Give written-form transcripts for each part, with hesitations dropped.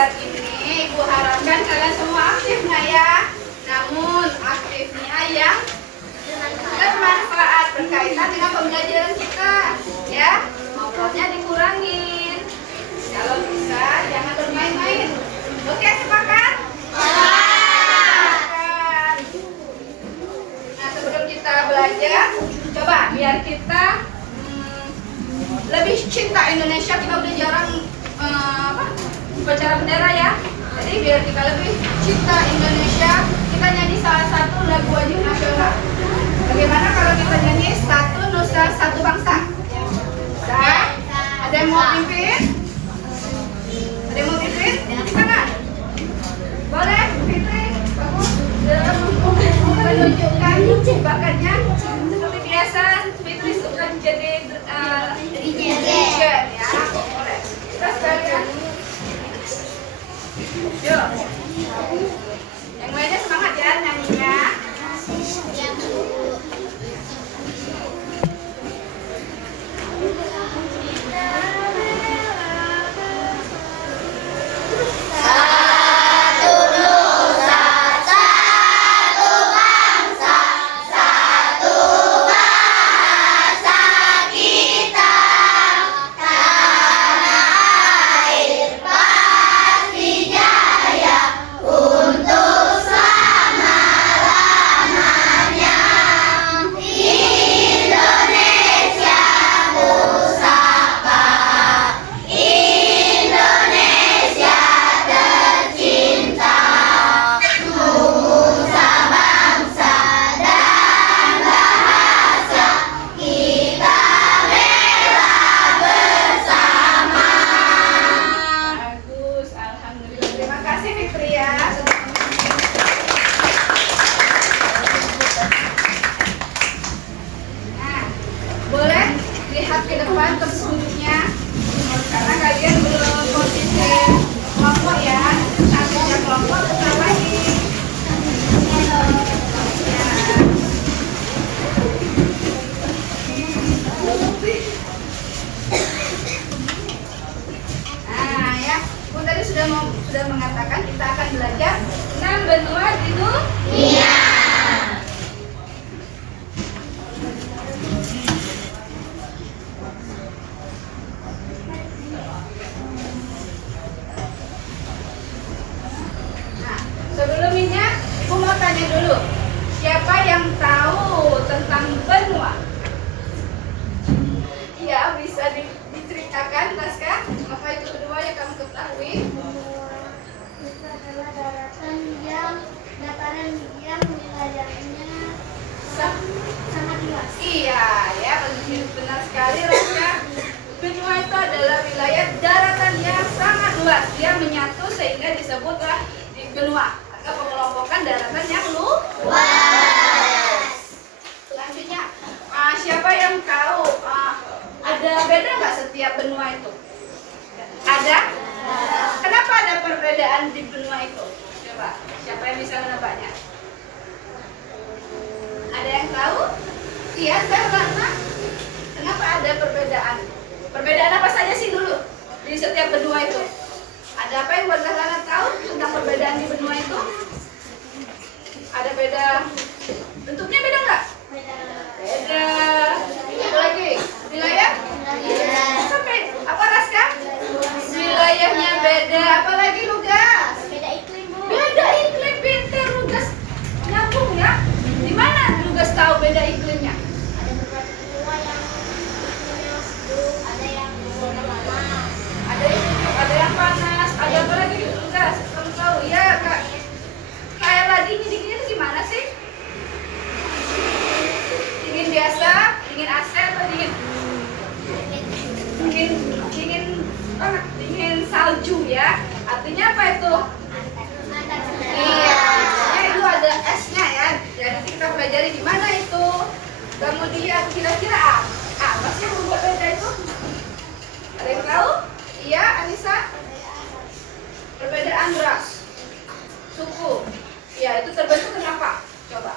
belajar ini Ibu harapkan kalian semua aktif nah ya. Namun aktifnya yang bermanfaat berkaitan dengan pembelajaran kita ya. Ngobrolnya dikurangin. Kalau bisa jangan bermain-main. Oke, sepakat? Sepakat. Nah, sebelum kita belajar, coba biar kita lebih cinta Indonesia. Kita udah jarang upacara bendera ya. Jadi biar kita lebih cinta Indonesia, kita nyanyi salah satu lagu wajib nasional. Bagaimana kalau kita nyanyi Satu Nusa Satu Bangsa? Bisa? Ada yang mau pimpin? Ada yang mau pimpin? Di tangan. Boleh, Fitri? Bagus. Menunjukkan bakatnya seperti biasa. Fitri suka jadi DJ ya. Boleh. Terus kalian. Yuk. Yang lainnya semangat ya nyanyinya. Sudah mengatakan kita akan belajar 6 benua di dunia. Nah, sebelumnya aku mau tanya dulu, siapa yang tahu tentang benua? Ya, bisa diceritakan, Naskah? Apa itu benua yang kamu ketahui? Itu adalah dataran yang wilayahnya sangat luas. Iya, ya benar sekali Raska. Benua itu adalah wilayah daratan yang sangat luas. Dia menyatu sehingga disebutlah di benua atau pengelompokan daratan yang luas. Selanjutnya, siapa yang tahu ada beda nggak setiap benua itu? Ada? Kenapa ada perbedaan di benua itu? Coba, siapa yang bisa menebaknya? Ada yang tahu? Iya, karena kenapa ada perbedaan? Perbedaan apa saja sih dulu di setiap benua itu? Ada apa yang buat Lana tahu tentang perbedaan di benua itu? Ada beda? Bentuknya beda nggak? Beda. Apa lagi? Wilayah? Sampai apa Raska? Wilayahnya beda. Apa lagi Lugas? Beda iklim, Bu. Beda iklim, pintar Lugas. Nyambung ya. Di mana Lugas tahu beda iklimnya? Ada beberapa benua yang iklimnya sejuk, ada yang panas. Ada yang panas. Ada apa lagi Lugas? Kamu tahu ya Kak? Kayak lagi dinginnya itu gimana sih? Dingin biasa, dingin AC atau dingin banget, dingin salju ya. Artinya apa itu? Iya, artinya itu ada esnya ya. Jadi kita pelajari di mana itu. Kemudian kira-kira apa sih yang membuat beda itu? Ada yang tahu? Iya, Anissa? Perbedaan ras, suku. Ya, itu terbentuk kenapa? Coba.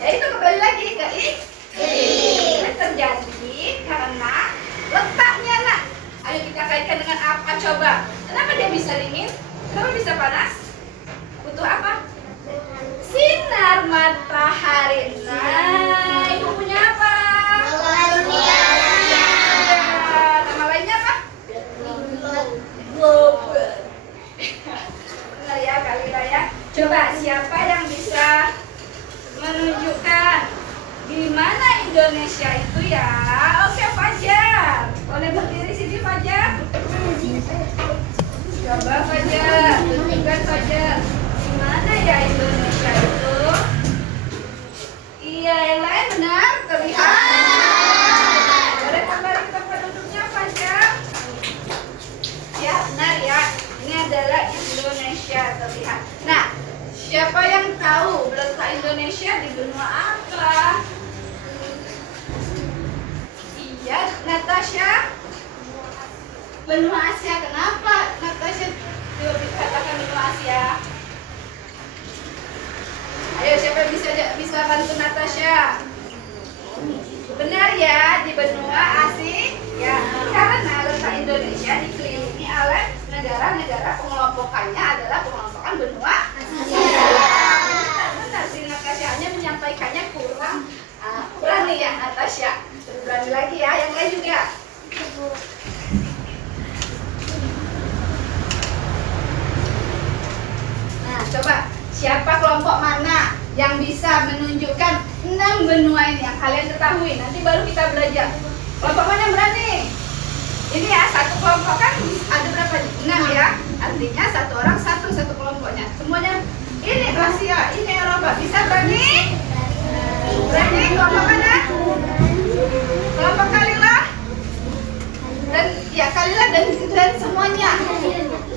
Ya itu kembali lagi ke iklim terjadi karena letaknya nak. Ayo kita kaitkan dengan apa coba? Kenapa dia bisa dingin? Kenapa bisa panas? Butuh apa? Sinar matahari. Nah, ibu punya apa? Dunia. Nama lainnya apa? Globe. Benar ya, Kalila ya. Coba siapa yang bisa menunjukkan di mana Indonesia itu ya? Oke, Fajar. Boleh berdiri sini, Fajar. Coba Fajar, tunjukkan Fajar. Di mana ya Indonesia itu? Iya, yang lain benar? Terlihat? Boleh kembali ke tempat duduknya, Fajar. Ya, benar ya. Ini adalah Indonesia, terlihat. Nah, siapa yang tahu letak Indonesia di benua apa? Iya, Natasha. Benua Asia. Kenapa Natasha dikatakan benua Asia? Ayo, siapa yang bisa bantu Natasha? Benar ya, di benua Asia. Ya, karena letak Indonesia dikelilingi oleh negara-negara pengelompokannya adalah pengelompokan benua Asia. Benar sih, Natasha hanya menyampaikannya kurang berani ya Natasha. Berani lagi ya, yang lain juga. Nah, coba siapa kelompok mana yang bisa menunjukkan 6 benua ini yang kalian ketahui? Nanti baru kita belajar. Kelompok mana yang berani? Ini ya, satu kelompok kan ada berapa? 6 ya. Artinya satu orang satu kelompoknya. Semuanya ini Asia, ini Eropa. Bisa berani? Berani kelompok mana? Kelompok Kalila dan ya Kalila dan semuanya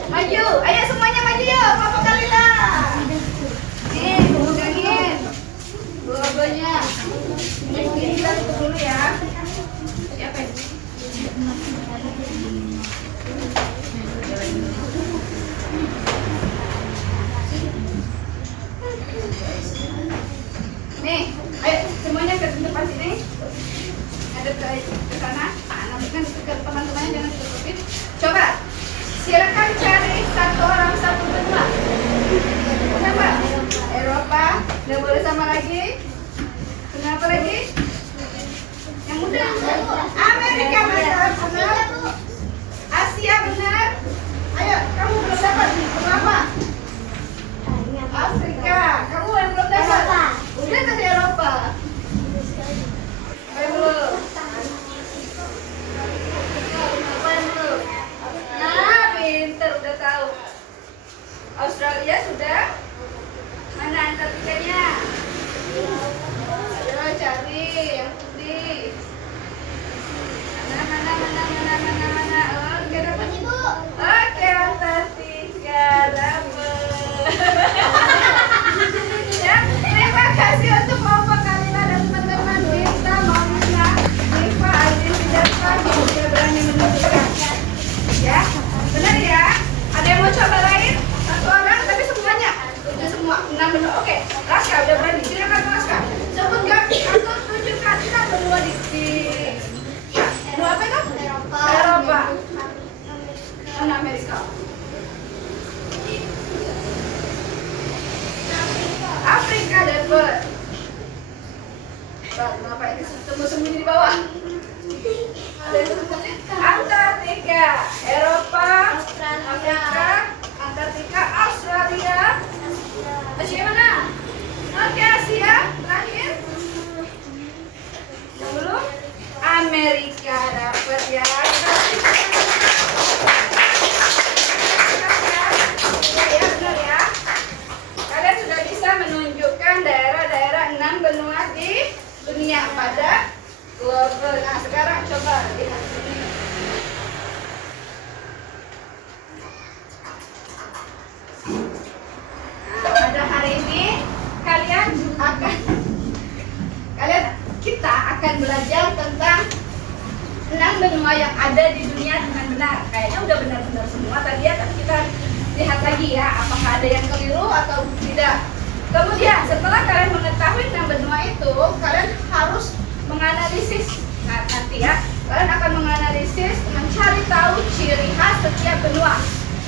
maju. Ayo semuanya maju yuk, kelompok Kalila. Nih, pegangin logonya. Ini kita tutup dulu ya. Siapa ini? Nih, ayo semuanya ke depan sini. Ada ke sana. Nanti kan ke teman-temannya jangan ditutupin. Coba, silakan cari satu orang satu benua. Kenapa? Eropa. Dan boleh sama lagi. Kenapa lagi? Yang muda. Amerika benar. Asia benar. Ayo, kamu belum dapat. Kenapa? Afrika. Kamu yang belum dapat. Udah tadi Eropa. Ayo belum. Nah, pinter udah tahu. Australia sudah. Mana Antartikanya? Ayo cari yang putih. Mana. Oke, dapat ibu. Oke, Antartika dapat. Ya, terima kasih untuk kelompok Kalila dan teman-teman Wita, Maulina, Nifa, Aldin, dan Fahmi sudah berani menunjukkan. Ya, benar ya. Ada yang mau coba lain? Satu orang, tapi semuanya. Tujuh semua, 6 benua. Oke, Raska udah berani. Silakan Raska. Sebutkan atau tunjukkan 6 benua di benua apa itu? Eropa. Dan Amerika. Afrika dapat. Kenapa ini sembunyi di bawah? Ada yang sembunyi? Antartika, Eropa, Afrika, Antartika, Australia. Asia mana? Oke, Asia. Terakhir. Yang belum? Amerika dapat ya. Ya, benar ya. Kalian sudah bisa menunjukkan daerah-daerah 6 benua di dunia pada globe. Nah, sekarang coba lihat sini. Nah, pada hari ini kita akan belajar tentang 6 benua yang ada di dunia dengan benar. Kayaknya udah benar-benar semua tadi ya, tapi kita lihat lagi ya, apakah ada yang keliru atau tidak. Kemudian setelah kalian mengetahui 6 benua itu, kalian harus menganalisis. Nah, nanti ya, kalian akan menganalisis, mencari tahu ciri khas setiap benua.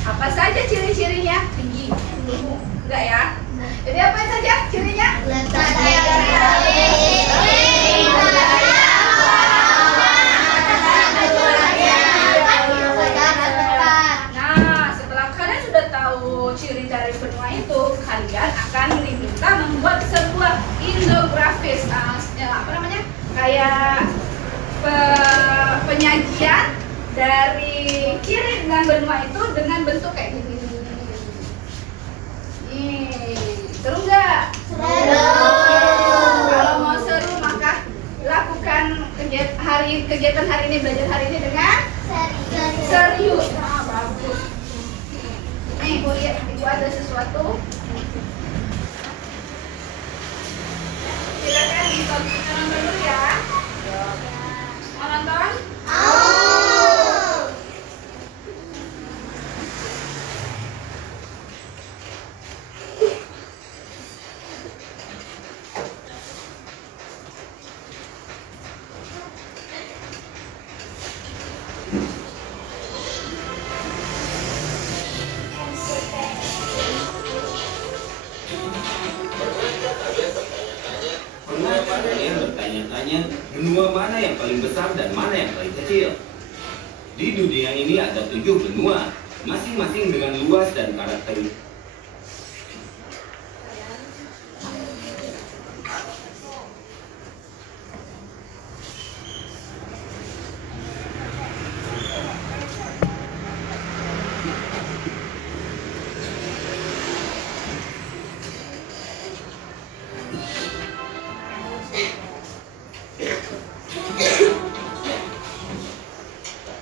Apa saja ciri-cirinya? Tinggi. Enggak ya? Jadi apa saja cirinya? Nah, setelah kalian sudah tahu ciri dari benua itu, kalian akan diminta membuat sebuah infografis, apa namanya? Kayak penyajian dari ciri dengan benua itu dengan bentuk kayak gini. Nih, seru nggak? Kalau mau seru maka lakukan kegiatan hari ini, belajar hari ini dengan serius. Nah, bagus. Nih, Bu lihat, Ibu ada sesuatu. Silakan ditonton dulu ya. Mau nonton? Pernahkah kalian bertanya-tanya benua mana yang paling besar dan mana yang paling kecil? Di dunia ini ada 7 benua, masing-masing dengan luas dan karakteristik.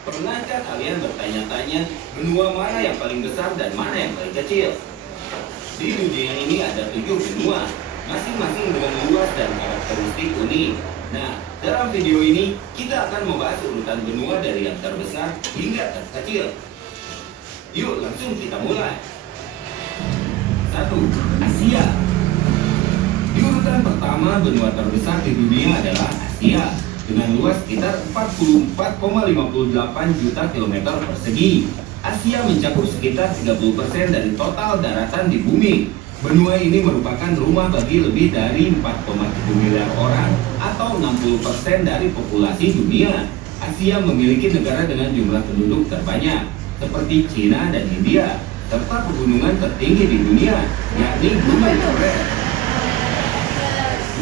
Pernahkah kalian bertanya-tanya benua mana yang paling besar dan mana yang paling kecil? Di dunia ini ada 7 benua, masing-masing dengan luas dan karakteristik unik. Nah, dalam video ini kita akan membahas urutan benua dari yang terbesar hingga terkecil. Yuk langsung kita mulai. 1. Asia. Di urutan pertama, benua terbesar di dunia adalah Asia dengan luas sekitar 44,58 juta kilometer persegi. Asia mencakup sekitar 30% dari total daratan di bumi. Benua ini merupakan rumah bagi lebih dari 4,7 miliar orang atau 60% dari populasi dunia. Asia memiliki negara dengan jumlah penduduk terbanyak seperti Cina dan India, serta pegunungan tertinggi di dunia, yakni Gunung Everest.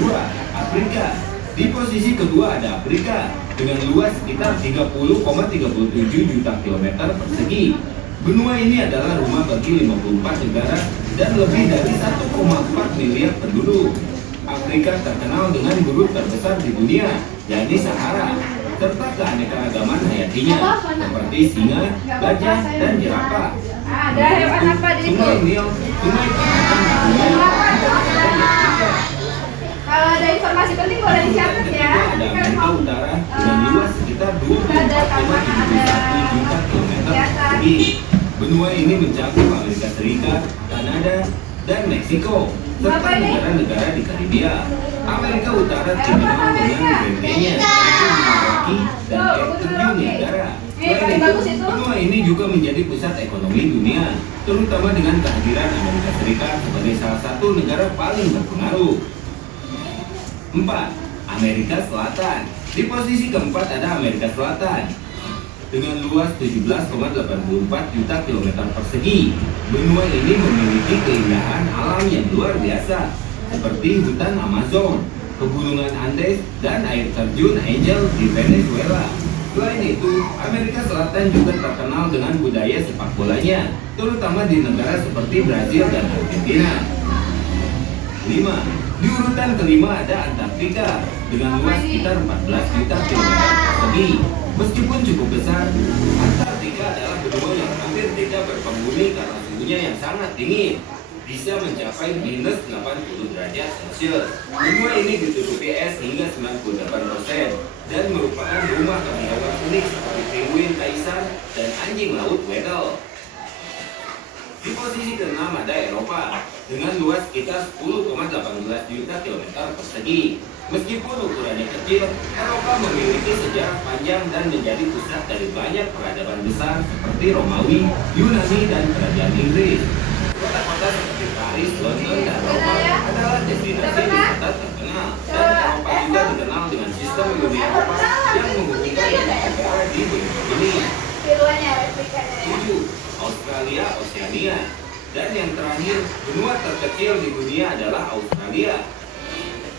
2. Afrika. Di posisi kedua ada Afrika dengan luas sekitar 30,37 juta kilometer persegi. Benua ini adalah rumah bagi 54 negara dan lebih dari 1,4 miliar penduduk. Afrika terkenal dengan gurun terbesar di dunia, yakni Sahara, serta keanekaragaman hayatinya seperti singa, gajah, dan jerapah. Ada hewan apa di situ? Sungai Nil, sungai terbesar di dunia. Kalau ada informasi penting boleh dicatat ya. Ada Amerika Utara dengan luas sekitar 20,71 juta kilometer persegi. Benua ini mencakup Amerika Serikat, Kanada, dan Meksiko, serta negara-negara di Karibia. Amerika Utara dikenal dengan bentengnya, Milwaukee, dan air terjun Niagara. Selain itu, benua ini juga menjadi pusat ekonomi dunia, terutama dengan kehadiran Amerika Serikat sebagai salah satu negara paling berpengaruh. 4. Amerika Selatan. Di posisi keempat ada Amerika Selatan dengan luas 17,84 juta kilometer persegi. Benua ini memiliki keindahan alam yang luar biasa seperti hutan Amazon, pegunungan Andes, dan air terjun Angel di Venezuela. Selain itu, Amerika Selatan juga terkenal dengan budaya sepak bolanya, terutama di negara seperti Brazil dan Argentina. 5. Di urutan kelima ada Antartika dengan luas sekitar 14 juta kilometer persegi. Meskipun cukup besar, Antartika adalah benua yang hampir tidak berpenghuni karena suhunya yang sangat dingin, bisa mencapai minus 80 derajat Celcius. Benua ini ditutupi es hingga 98% dan merupakan rumah bagi hewan unik seperti penguin kaisar dan anjing laut Weddell. Di posisi ke-6 ada Eropa dengan luas sekitar 10,18 juta kilometer persegi. Meskipun ukurannya kecil, Eropa memiliki sejarah panjang dan menjadi pusat dari banyak peradaban besar seperti Romawi, Yunani, dan Kerajaan Inggris. Kota-kota seperti Paris, London, dan Roma adalah destinasi wisata terkenal, dan Eropa juga dikenal dengan sistem Uni Eropa yang menghubungkan negara di benua ini. 7. Australia Oceania. Dan yang terakhir, benua terkecil di dunia adalah Australia.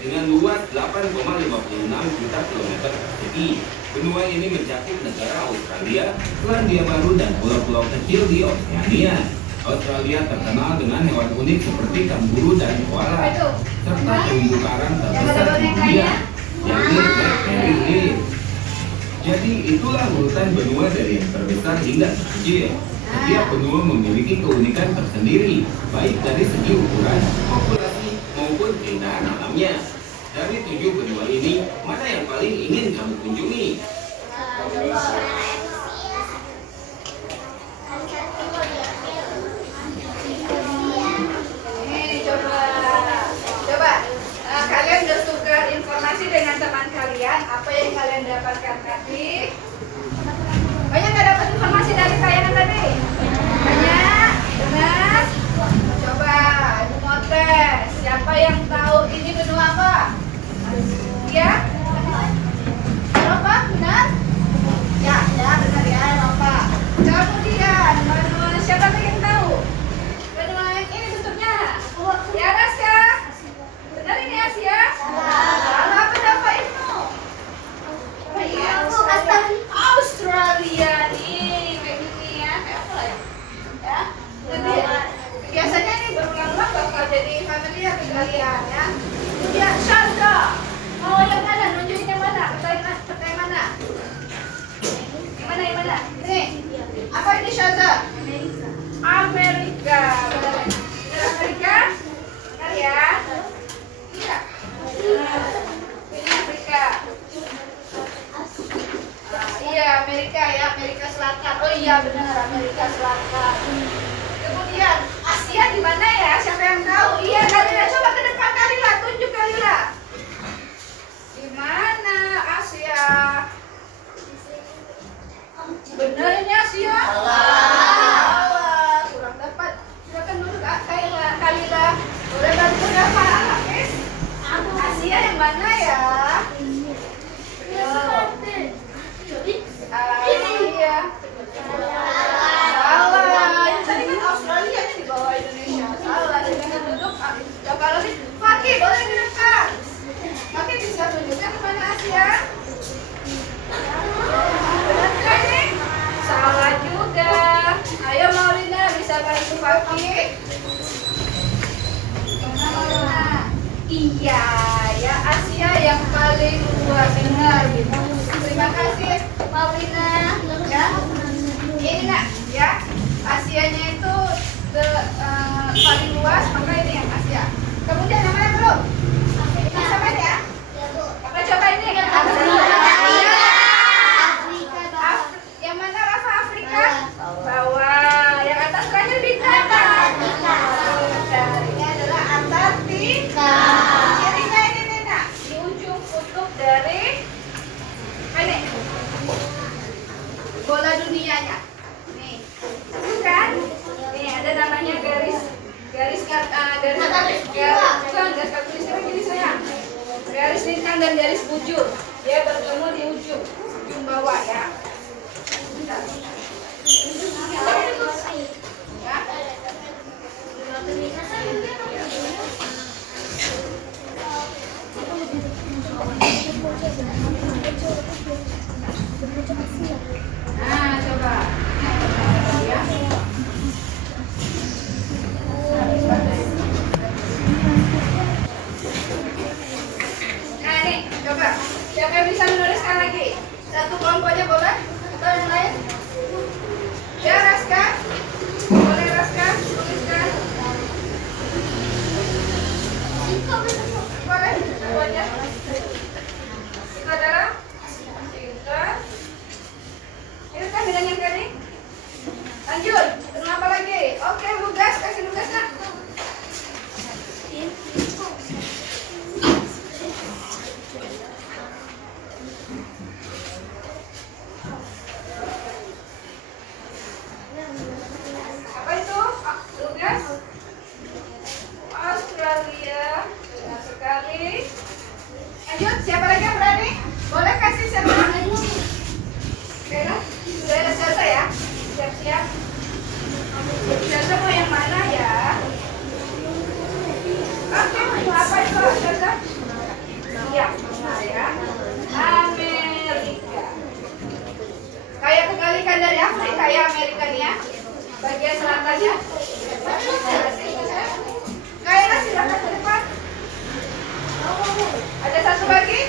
Dengan luas 8,56 juta kilometer persegi, benua ini mencakup negara Australia, Selandia Baru, dan pulau-pulau kecil di Oceania. Australia terkenal dengan hewan unik seperti kanguru dan koala, serta terumbu karang terbesar di dunia, yakni Blackberry Reef. Jadi itulah urutan benua dari yang terbesar hingga terkecil. Setiap benua memiliki keunikan tersendiri, baik dari segi ukuran, populasi, maupun keindahan alamnya. Dari 7 benua ini, mana yang paling ingin kamu kunjungi? Kalian bertukar informasi dengan teman kalian. Apa yang kalian dapatkan tadi? Banyak nggak dapat informasi dari kalian tadi? Banyak, benar? Coba Ibu mau tes. Siapa yang tahu ini benua apa? Ya? Eropa, benar? Ya, benar ya, Eropa. Kemudian benua siapa lagi yang tahu? Benua yang ini bentuknya? Ya, Raska? Benar ini Asia? Salah, apa jawabanmu? Australia nih, kayak gini ya, kayak apa lah ya? Ya, nanti biasanya nih berulang-ulang bakal jadi familiar ke kalian ya. Kemudian Sharjah, mau yang mana? Nunjukin yang mana? Kata yang mana? Yang mana? Ini, apa ini Sharjah? Amerika. Benar Amerika? Benar ya? Iya. Ini Afrika. Iya, Amerika ya, Amerika Selatan. Oh iya benar, Amerika Selatan. Kemudian Asia di mana ya? Siapa yang tahu? Iya, Kalila, coba ke depan Kalila, tunjuk Kalila. Di mana Asia? Benar ini Asia? Allah, kurang dapat. Silakan dulu Kalila. Boleh bantu dapat Hafiz? Asia yang mana ya? Iya. Salah. Tadi kan Australia nya di bawah Indonesia. Salah. Sedangkan duduk. Kalau Fakih boleh ke depan. Fakih bisa tunjukkan kemana Asia? Benar ini? Salah juga. Ayo Maulina bisa bantu Fakih. Mana Maulina? Iya, ya Asia yang paling luas, benar gitu. Terima kasih Maulina. Ya, ini nak, ya Asianya itu paling luas, maka ini yang Asia. Kemudian yang mana belum? Bisa main ya? Apa coba ini yang atas dulu? Yang mana Rafa Afrika? Bawah. Yang atas terakhir bintang. Ini adalah Antartika. Cirinya ini nih nak, di ujung kutub dari ini bola dunianya. Nih, kan? Nih ada namanya garis katulistiwa gini sayang. Garis lintang dan garis bujur. Dia bertemu di ujung bawah ya. Bentar. Ya. Nah, coba. Ya. Nah, nih, coba. Siapa yang bisa menuliskan lagi? Satu kelompok aja boleh? Atau yang lain? Ya, Raska. Boleh Raska tuliskan? Boleh, satu aja. Itu adalah Afrika. Itu kan dengan yang tadi? Lanjut, kenapa lagi? Oke, tugas, kasih tugas nak. Apa itu? Tugas Australia. Benar sekali. Lanjut, siapa lagi yang berani? Boleh kasih siapa? Oke lah, sudah selesai ya. Siap-siap. Selesai mau yang mana ya? Oke, apa itu selesai? Iya, benar ya. Amerika. Kayak kebalikan dari Afrika ya, Amerika nih ya. Bagian selatannya. Kayaknya silakan ke depan. Ada satu lagi?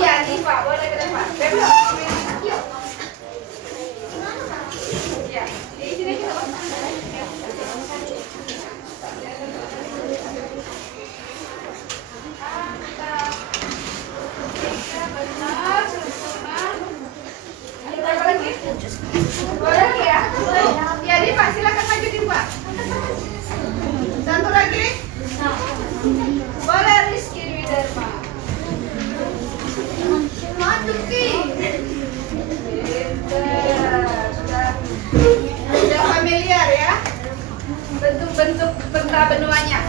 Iya, Diva, boleh ke depan. Bebas. Yuk. Ya, di sini juga. Benar, sempurna. Ada apa lagi? Boleh ya? Ya, Diva, silakan maju Diva. Satu lagi? Boleh Rizky Widarma. Maju Ki. Sudah familiar ya? Bentuk-bentuk peta benuanya.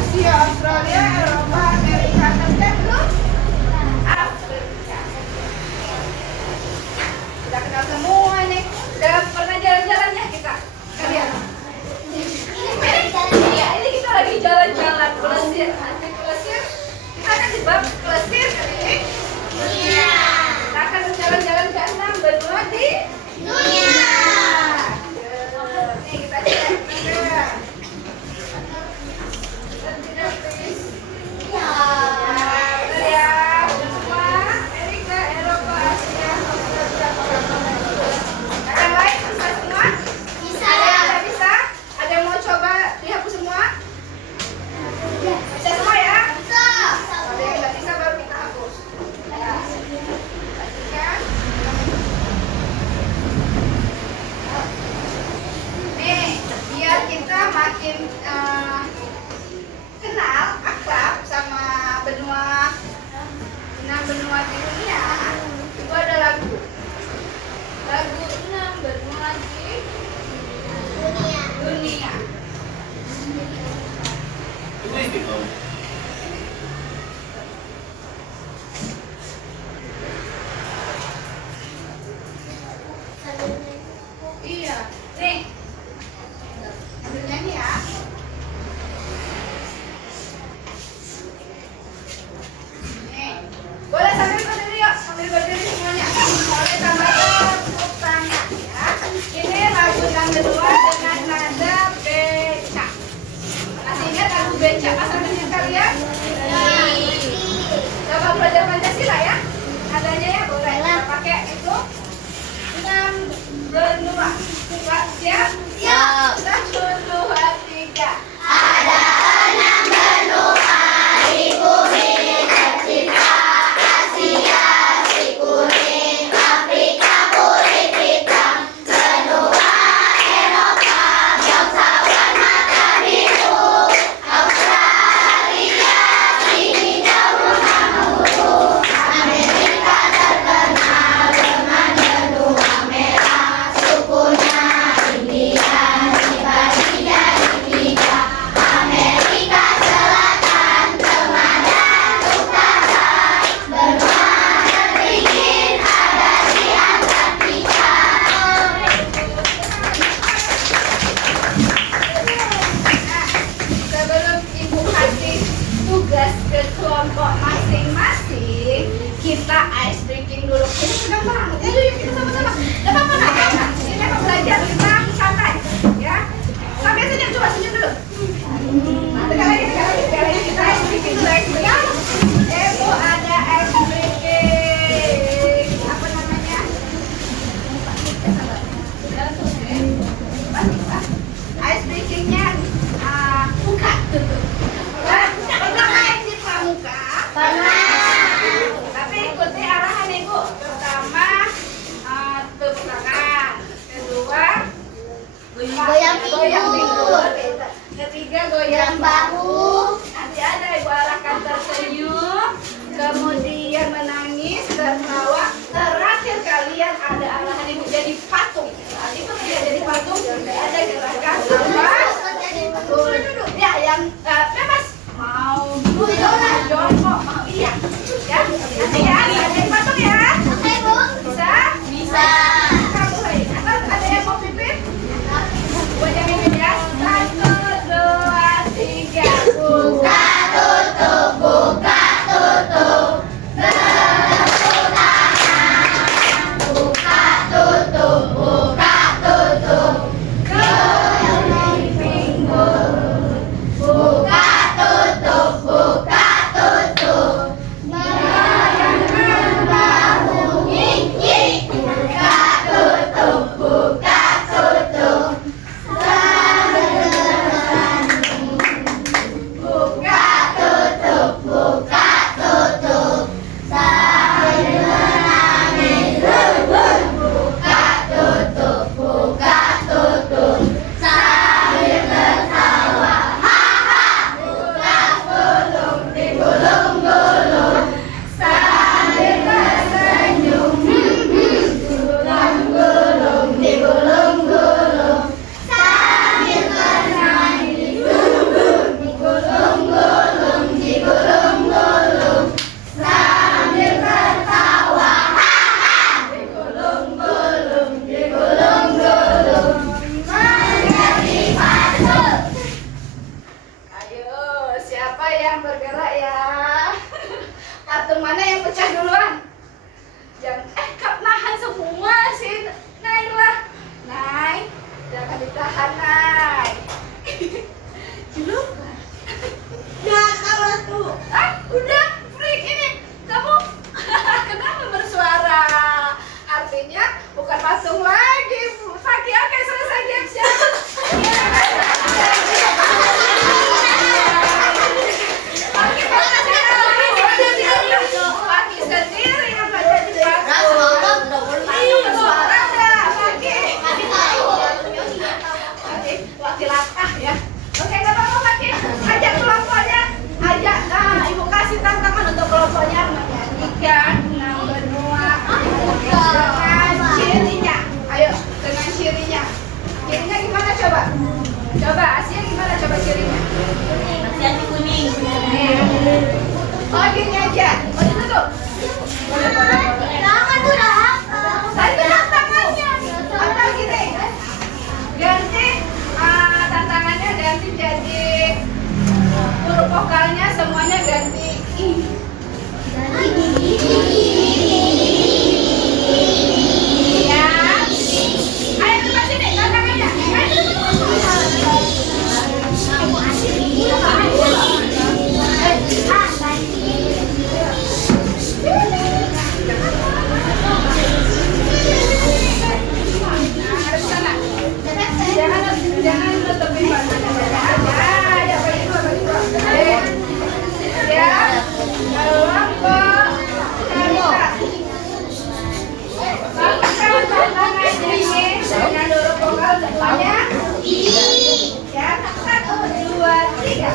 Asia, Australia, Eropa, Amerika, Tenggara, belum? Afrika. Sudah kenal semua nih. Sudah pernah jalan-jalan ya kita? Kalian? Iya, ini kita lagi jalan-jalan pelesir. Nanti pelesir, kita akan di bab pelesir kali ini. Iya. Kita akan berjalan-jalan ke 6 benua di Dunia. Nih kita cek. Dan tidak please. tuh ada gerakan apa? Duduk. Ya, yang bebas. Mau duduk, jongkok, mau iya. Ya, nanti ya, ada yang patung ya. Bisa? Bisa. Kamu mulai. Atau ada yang mau pipit? Buat yang pipit ya. 1, 2, 3. Buka tutup, buka tutup. Buka tutup, buka tutup. Buka tutup, buka tutup. Bahu gigi. Buka tutup, buka tutup. Buka tutup, buka tutup. Sambil menangis. Buka tutup, buka tutup. Sambil tertawa. Buka gulung, digulung-gulung. Sambil tersenyum. Gulung-gulung, digulung-gulung. Sambil menangis. Digulung-gulung, digulung-gulung. Sambil tertawa. Digulung-gulung, digulung-gulung. Menjadi patung. Ayo, siapa yang bergerak ya? Patung mana yang pecah duluan? Jangan, kap nahan semua sih, Naila. Naik, jangan ditahan, Naik. Belum? Nggak tahu tuh. Udah, freak ini. Kamu kenapa bersuara? Artinya bukan patung lagi. Pagi, oke, selesai game siap. Pagi sendiri yang nggak jadi patung. Suara dah, pagi. Pagi latah ya. Oke, nggak apa-apa pagi. Ajak kelompoknya. Ajak, ibu kasih tantangan untuk kelompoknya menyanyikan enam benua dengan cirinya. Ayo, dengan cirinya. Cirinya gimana coba? Coba, Asia gimana coba cirinya? Kuning. Oh, gini aja. Oh, itu tuh. Boleh, boleh, boleh. Jangan tuh dah hafal. Tadi tantangannya. Atau gini. Ganti tantangannya ganti jadi huruf vokalnya semuanya ganti I. Ya. Ayo depan sini tantangannya. Harus sana. Jangan nutupin bajunya. Ya, bagi dua. Ya, kelompok Karita. Lakukan tantangan ini dengan huruf vokal depannya I. Ya, 1, 2, 3.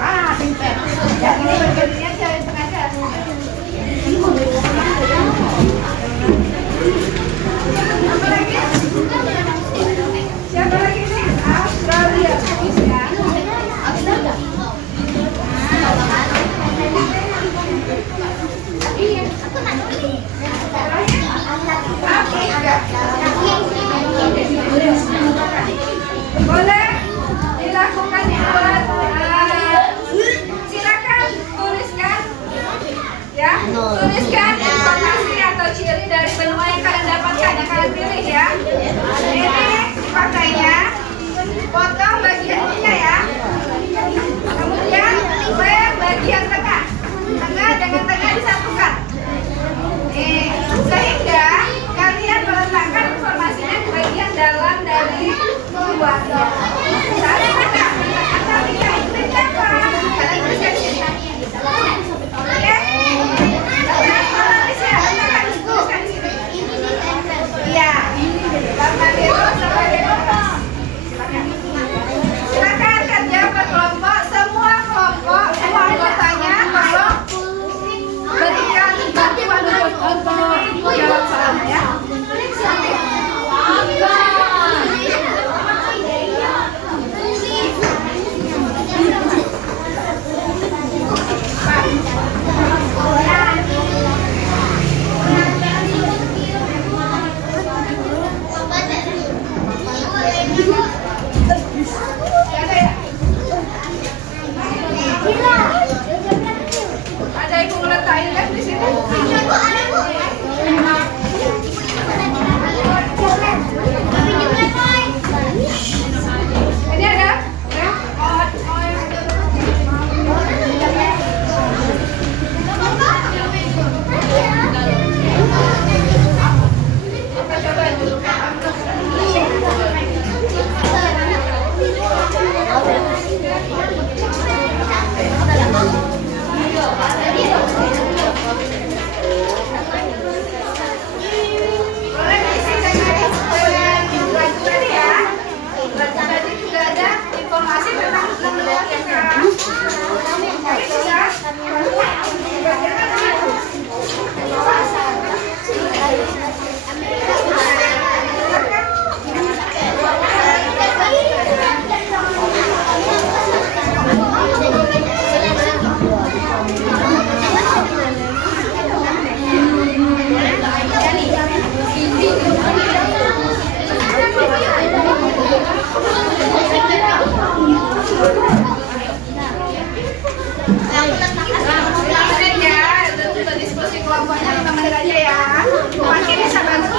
Ah, pintar. Yang ini bergantinya aja yang sengaja. Apa lagi? Siapa lagi nih? Australia. Ya. Iya. Boleh dilakukan buat silakan tuliskan ya, tuliskan informasi atau ciri dari benua yang kalian dapatkan, yang kalian pilih ya. Ini dipakainya, potong bagian ininya ya. Kemudian lem bagian tengah, tengah dengan tengah disatukan. Sehingga kalian meletakkan informasinya di bagian dalam dari buahnya. Saat kita atau tidak itu apa? Kalian tuliskan di sini. Oke? Tuliskan di sini. Iya. Warna biru sebagai kompas. Silakan kerja per kelompok, semua kelompok, semua anggotanya tolong berikan bantuan untuk jawab soalnya ya. Ada ibu ngeletakin kan di sini? Ini ada? Apa coba dulu? Boleh diisi dengan lagu-lagu ya. Tadi juga ada informasi tentang benua yang kan. Tapi juga untuk diskusi kelompoknya 5 menit aja ya. Makin bisa bantu.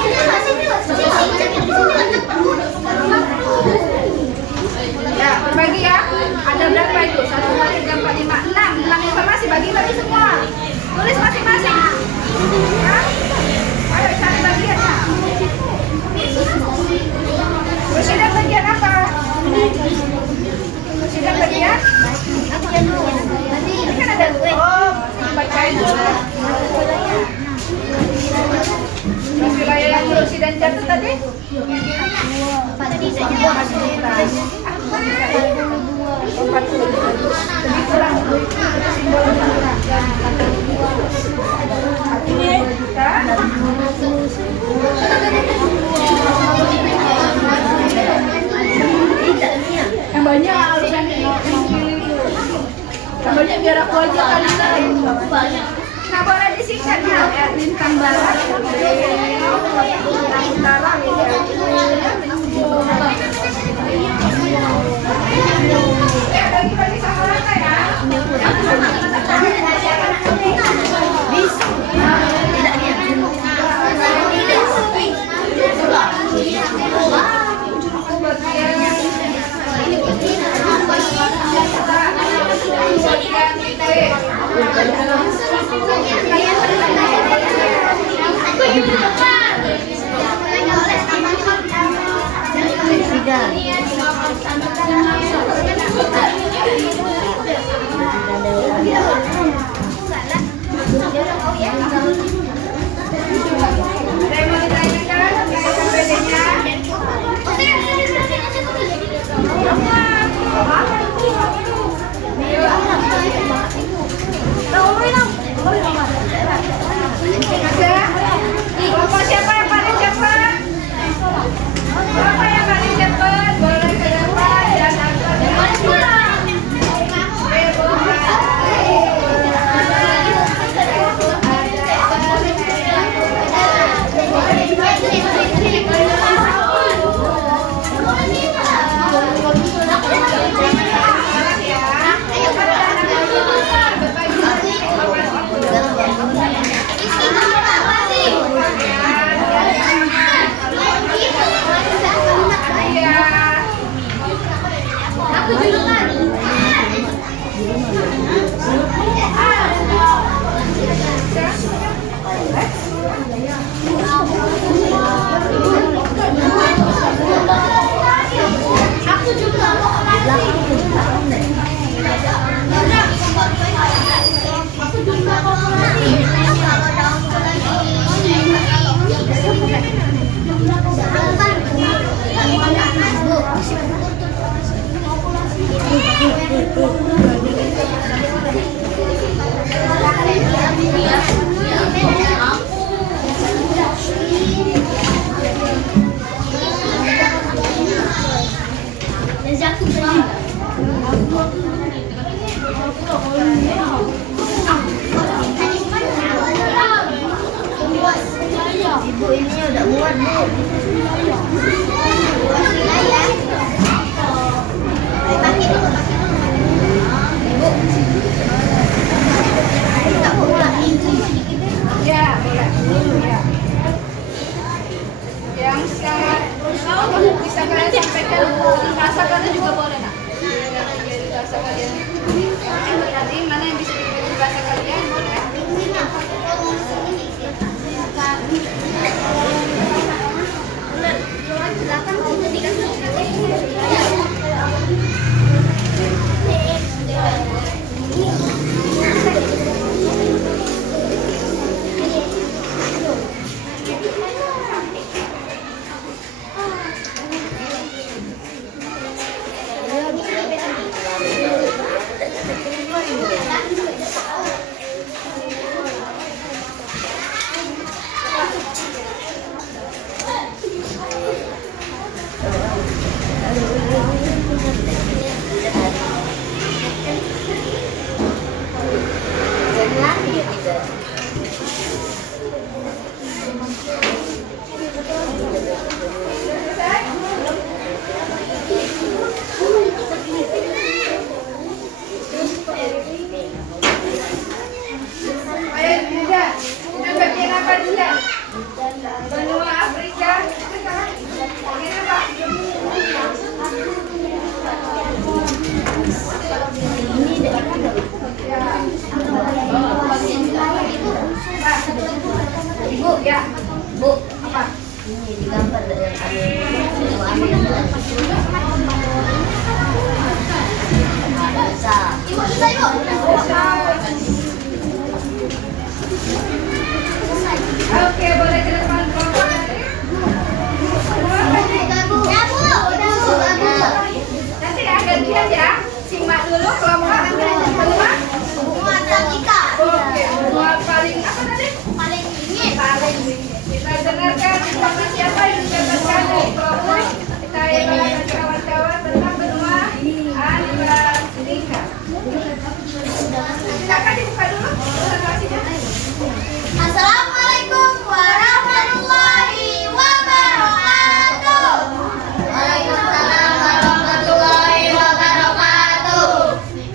Ya, berbagi ya. Ada berapa itu? 1, 2, 3, 4, 5, 6. 6 informasi, bagi-bagi semua. Tulis masing-masing. Ya. Ayo cari bagian ya. Presiden bagian apa? Presiden bagian? Ini kan ada bacain dulu. Mas wilayah yang presiden jatuh tadi? Yang banyak alasan yang banyak biar aku aja kali ini. Nah boleh disingkat ya, bintang barat, bintang utara, bagi-bagi sama rata ya. Tiga. Ibu ini udah muat, Bu. Kasih ya. Pakai dulu, pakai dulu. Ibu. Tak boleh. Ya, boleh. Ya. Yang sangat bisa kalian sampaikan rasa kalian juga boleh, nak. Jadi rasa kalian. Tadi mana yang bisa dibagi rasa kalian boleh. Ayo juga, udah bagian apa juga? Benua Afrika. Bagian apa? Ibu, ya, Bu, apa? Ini digambar dengan Ibu, bisa Ibu. Oke, boleh ke depan kelompok nanti. Nanti ya gantian ya. Simak dulu kelompok nanti benua. Oke, benua paling apa tadi? Paling dingin. Kita dengarkan informasi siapa yang dikatakan dari kelompok. Kita evaluasi kawan-kawan tentang benua Afrika. Silakan dibuka dulu presentasinya. Assalamualaikum warahmatullahi wabarakatuh. Waalaikumsalam warahmatullahi wabarakatuh.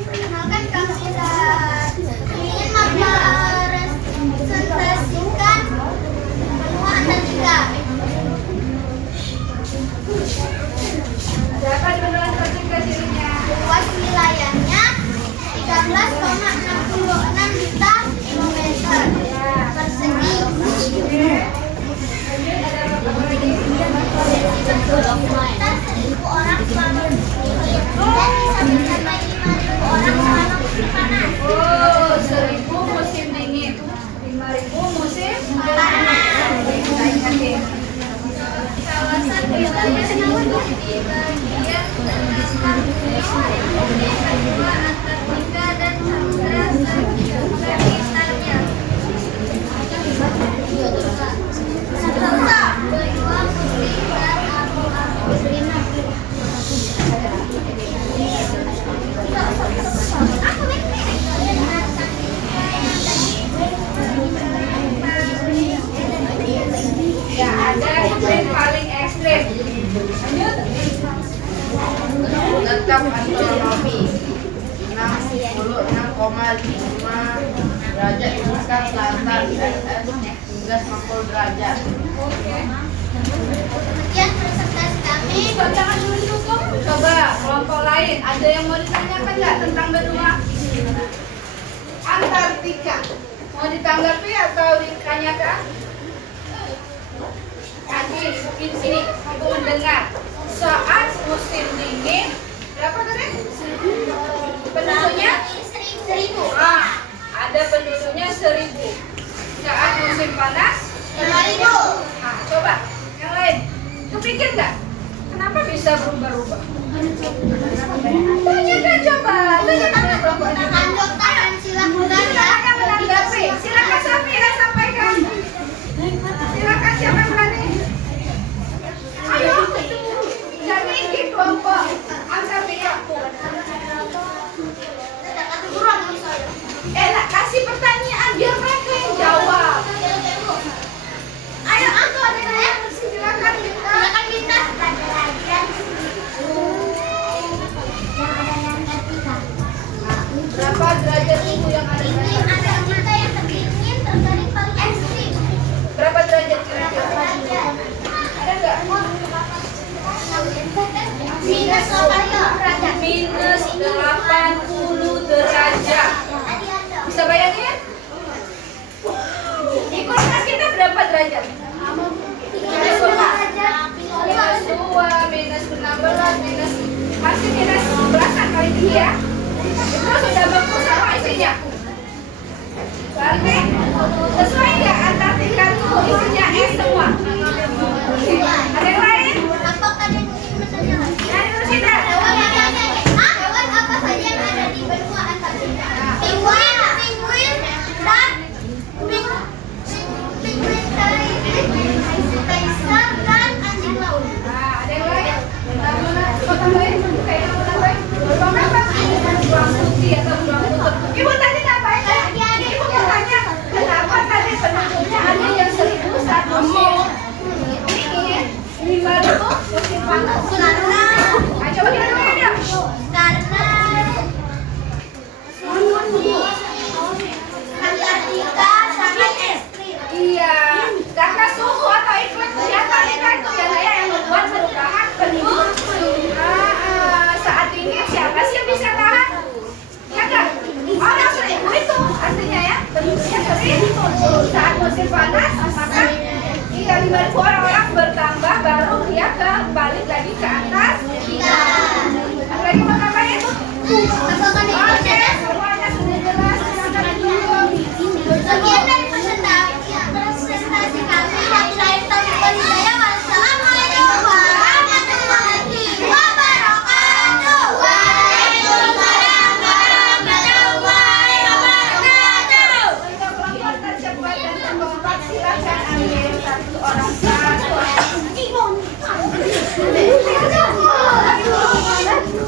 Perkenalkan kami ingin merepresentasikan benua Antartika. Siapa di benua Antartika dirinya? Luas wilayahnya 13,66 juta kilometer persegi. Kita 1.000 orang selama musim dingin dan bisa mencapai 5.000 orang selama musim panas. Oh, 1.000 musim dingin, 5.000 musim panas. Kita ingatin. Kawasan wilayah ini di bagian selatan benua Antartika dan samudra sekitarnya. Serta benua putih dan abu-abu. Ya, ada iklim paling ekstrim. Tetap astronomi 66,5 derajat Indonesia Selatan hingga 90 derajat. Sekian presentasi kami. Jangan dulu ditutup. Coba kelompok lain, ada yang mau ditanyakan nggak tentang benua Antartika? Mau ditanggapi atau ditanyakan? Nanti di sini aku mendengar saat musim dingin berapa tadi? Penduduknya 1.000. ada penduduknya 1.000. Saat musim panas 5.000. coba yang lain kepikir nggak kenapa bisa berubah-ubah? Tanyakan coba, tanyakan kelompok ini. Tanduk tangan silakan ya. Silakan menanggapi, silakan Safira sampaikan. Silakan siapa yang berani? Ayo, jadi ini kelompok Safira. minus 80 derajat. minus 80 derajat. Bisa bayangin? Di kulkas kita berapa derajat? Minus 2, minus 16, minus masih minus belasan kali ini ya. Itu sudah beku sama isinya. Berarti sesuai nggak Antartika itu isinya es semua? Ada yang lain? Apakah ada mungkin Yang terus kita. hewan apa saja yang ada di benua Antartika? Penguin, dan penguin Kaisar dan anjing laut. Nah, ada yang lain? Kau tambahin, kayak kamu tambahin. Beruang apa? Beruang putih atau beruang kutub. Ibu tadi ngapain? Ibu mau tanya, kenapa tadi penduduknya ada yang 1.000 musim dingin, 5.000 musim panas? Karena Coba kita tambahin ya. Antartika sangat ekstrim. Iya, karena suhu atau iklim di Antartika itu ya saya yang membuat perubahan penduduk. Saat ini siapa sih yang bisa tahan? Ya kan? Orang 1.000 itu artinya ya penduduknya 1.000. Saat musim panas maka iya 5.000 orang bertambah baru dia balik lagi ke atas. Apa lagi mau tambahin? Apakah di Oke, semuanya sudah jelas. Silakan dulu. Sekian dari presentasi kami dari lahir tahun Hidayah. Wassalamualaikum warahmatullahi wabarakatuh. Waalaikumsalam warahmatullahi wabarakatuh. Untuk kelompok tercepat dan terkeempat silakan ambil satu orang satu.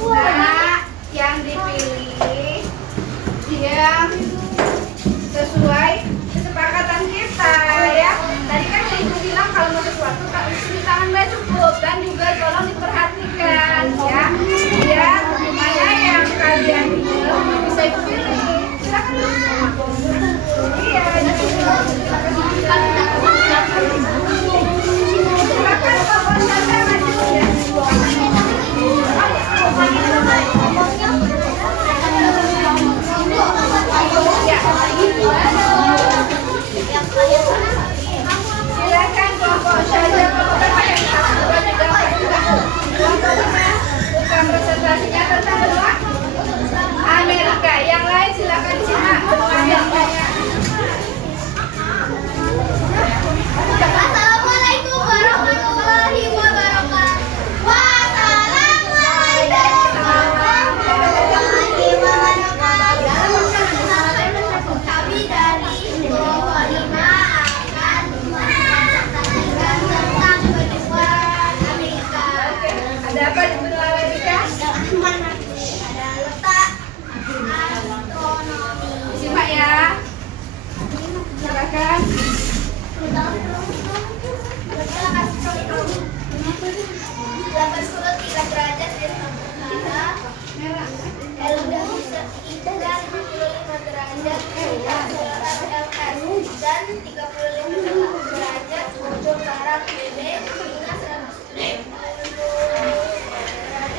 Nah, yang dipilih yang sesuai kesepakatan kita ya. Tadi kan ibu bilang kalau mau sesuatu kalau di tangan Mbak cukup dan juga tolong diperhatikan ya. Biar mana yang kalian pilih bisa ibu pilih. Silakan dulu. Iya, silakan Bapak Syahda maju ya. Silakan kelompok Syahda kelompok apa yang kelompok lima bukan presentasinya tentang benua Amerika. Yang lain silakan disimak benua Amerikanya. Assalamualaikum warahmatullahi wabarakatuh. Wassalamualaikum warahmatullahi wabarakatuh. Kami dari kelompok 5 akan menceritakan tentang benua Amerika. Ada apa di benua Amerika? Ada letak astronomi. Simak ya. Silakan. Letak astronomi 83 derajat dari utara. LU sekitar 55 derajat selatan LS dan 35 derajat ujung barat BB hingga 110 derajat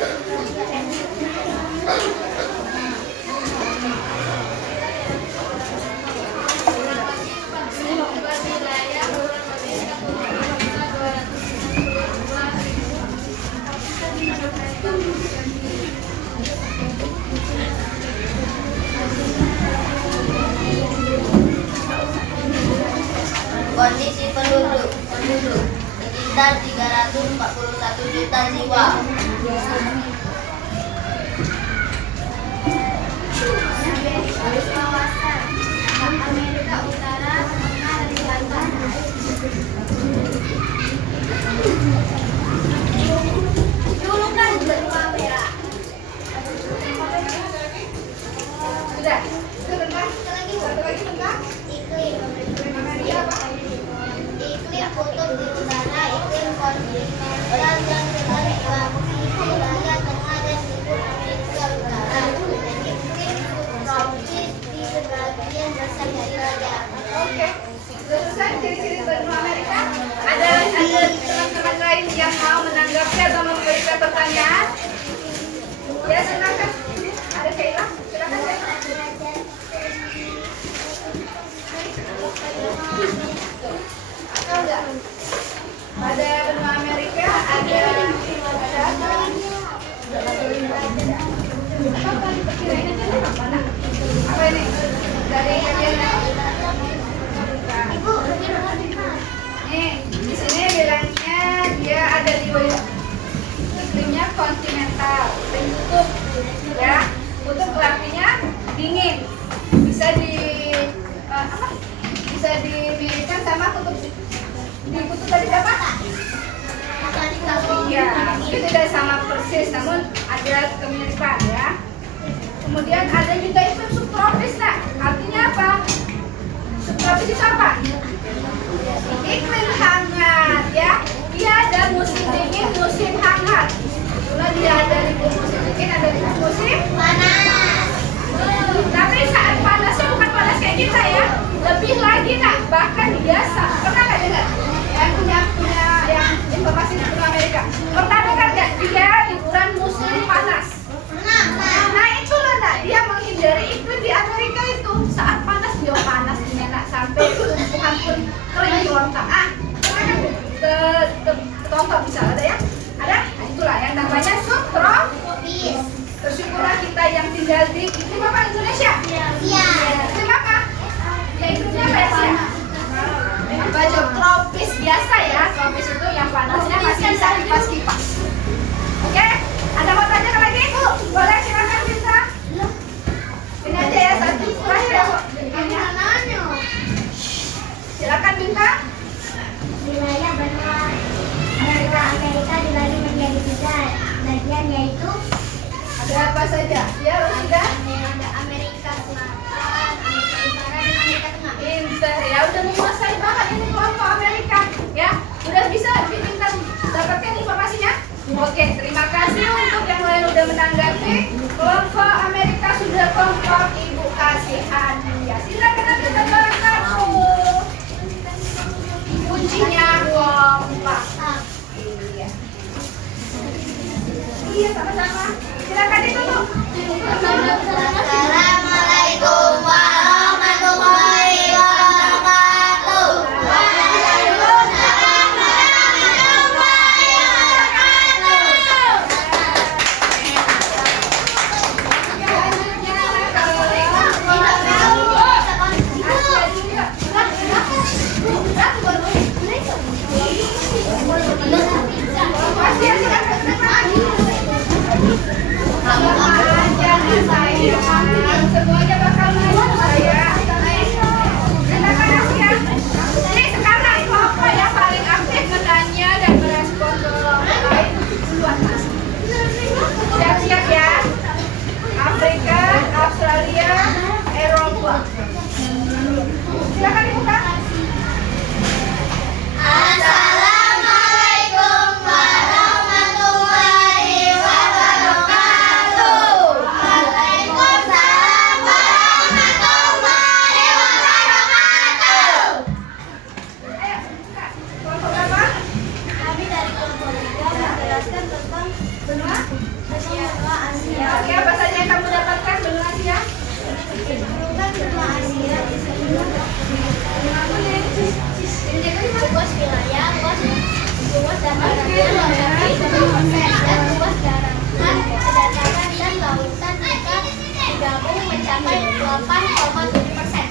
ujung barat BB Kondisi penduduk sekitar 341 juta jiwa. Kawasan Amerika Utara, Tengah, dan Selatan. Julukan benua merah. Sudah. Sebentar. Satu lagi bentar. Iklim. Namanya apa? Iklim kutub di utara, iklim kontinental dan sebaliknya. Wilayah tengah dan timur Amerika Utara. Dan iklim subtropis di sebagian besar wilayah. Oke. Sudah selesai ciri-ciri benua Amerika. Ada teman-teman lain Kirain aja nih apa nak? Apa ini? Dari kalian? Ibu, Nih, di sini bilangnya dia ada di iklimnya kontinental, iklim kutub, ya. Kutub artinya dingin. Bisa di apa? Bisa dimiripkan sama kutub di kutub tadi apa? Iya, itu tidak sama persis, namun ada kemiripan ya. Kemudian ada juga iklim subtropis, nah, artinya apa? Subtropis itu apa? Iklim hangat ya. Dia ada musim dingin, musim hangat. Kalau dia ada di musim dingin, ada di musim panas. Tapi saat panasnya bukan panas kayak kita ya, lebih lagi nak. Bahkan dia pernah nggak dengar? Yang punya yang informasi di Amerika. Pernah dengar nggak? Dia liburan musim panas. Nah itu loh nak, dia menghindari iklim di Amerika itu. Saat panas dia panas ini nak, sampai tumbuhan pun kering di ruang tengah. Contoh bisa ada ya? Ada? Nah itulah yang namanya subtropis. Bersyukurlah kita yang tinggal di iklim apa Indonesia? Iya. Iklim apa? Ya iklimnya apa ya sih? Baju tropis biasa ya. Tropis itu yang panasnya masih bisa kipas-kipas. Oke? Ada mau tanya lagi? Boleh silakan bisa. Ini aja ya satu terakhir ya Bu. Silakan Bintang. Wilayah benua Amerika. Amerika dibagi menjadi 3 bagian, yaitu Ada apa saja? Ya Rosida. ada Amerika Selatan, Amerika Utara, dan Amerika Tengah. Pinter ya, udah menguasai banget ini kelompok Amerika ya. Udah bisa pintar dapatkan informasinya. Oke, terima kasih untuk yang lain udah menanggapi. Kelompok Amerika sudah kompak, Ibu kasihan ya. Silakan nanti terbarukan. Kuncinya kompak. Iya. Iya, sama-sama. Silakan ditutup. Assalamualaikum warahmatullahi wabarakatuh. Waalaikumsalam warahmatullahi Semuanya bakal maju saya. Terima kasih ya. Ini sekarang kelompok yang paling aktif menanya dan merespon kelompok lain duluan Mas. Siap-siap ya. Afrika, Australia, Eropa. Silakan dibuka. Assalamualaikum warahmatullahi wabarakatuh. Waalaikumsalam warahmatullahi wabarakatuh. Ayo, buka. Kelompok apa? Kami dari kelompok 3 menjelaskan tentang Benua? Asia. Oke, apa saja yang kamu dapatkan benua Asia? Bukan benua Asia disebut luas wilayah, luas dataran dan luas daratan, kedataran dan lautan jika digabung mencapai 8,7%.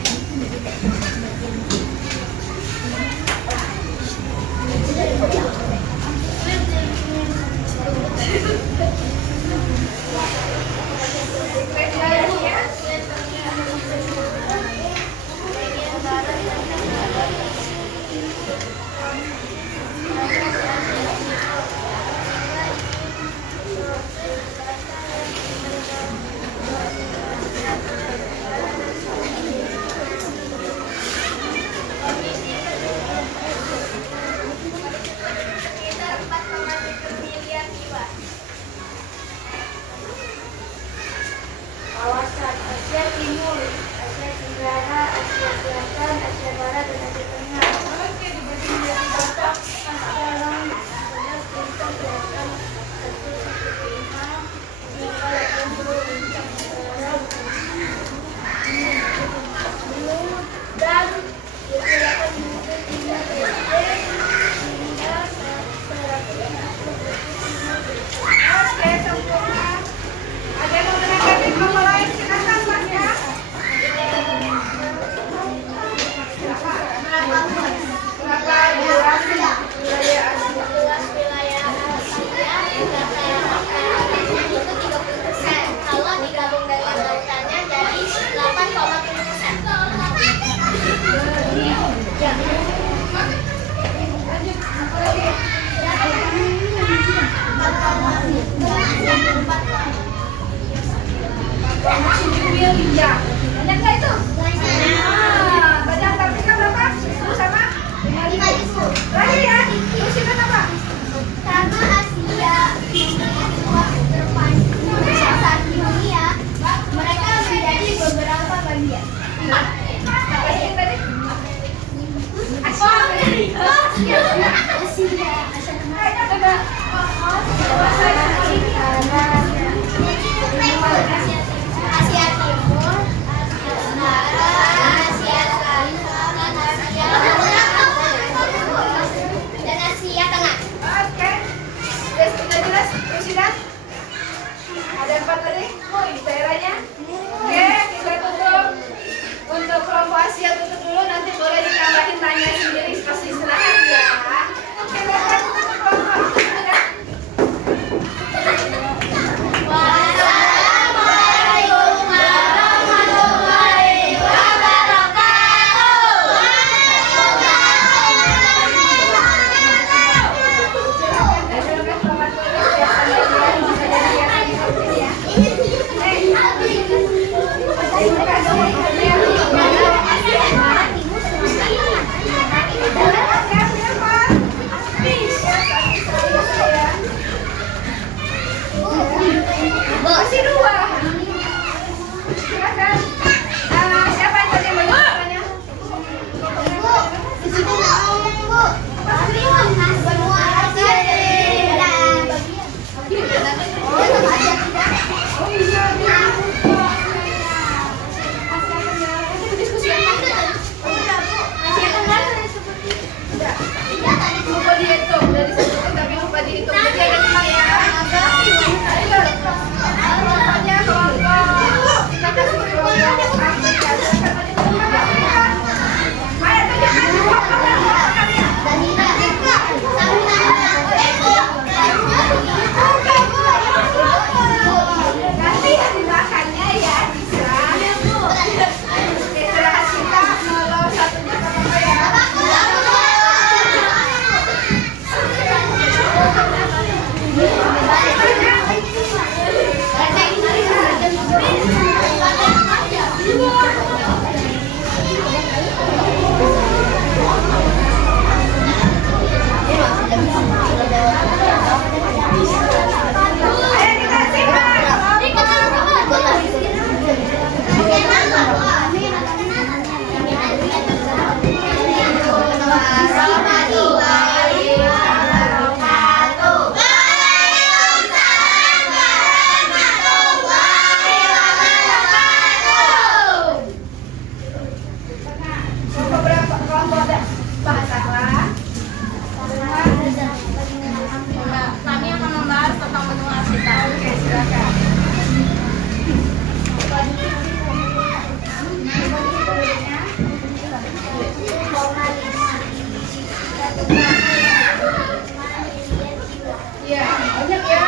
Banyak ya.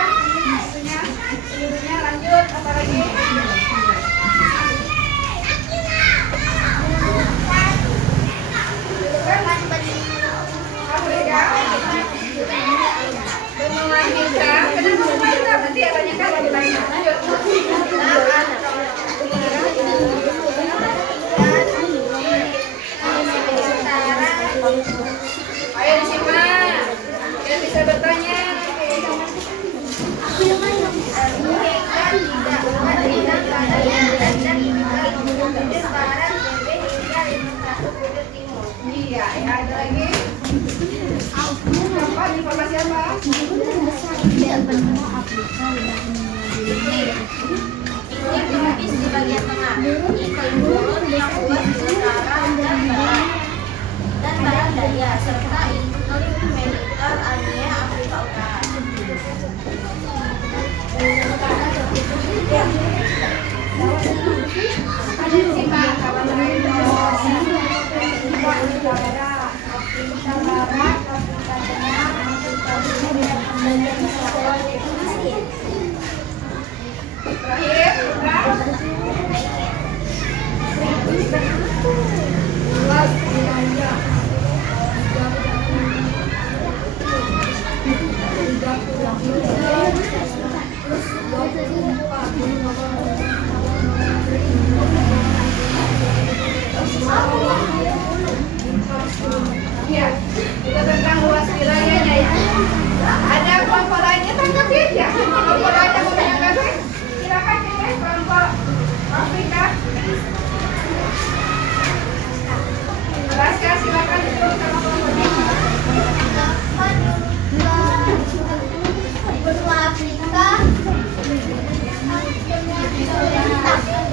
Itunya lanjut apa lagi? Afrika. Benua Afrika. Kenapa benua Afrika? Nanti ya tanyakan lagi lain. Lanjut. Ayo disimak. Yang bisa bertanya. Iya, ada lagi. Apa informasi apa? Iklim tropis di bagian tengah, iklim gurun yang luas di utara dan barat daya, serta iklim Mediterania Afrika Utara. Ada disimak kawan lain. Afrika Barat, Afrika Barat, Afrika Tengah, Afrika terakhir, luas wilayah 34. Ya, itu tentang luas wilayahnya ya. Ada kelompok lainnya tangkap ya. Kelompok lainnya mau menanggapi? Silakan ya, kelompok Afrika. Alaska, silakan duduk sama kelompoknya. Benua Afrika.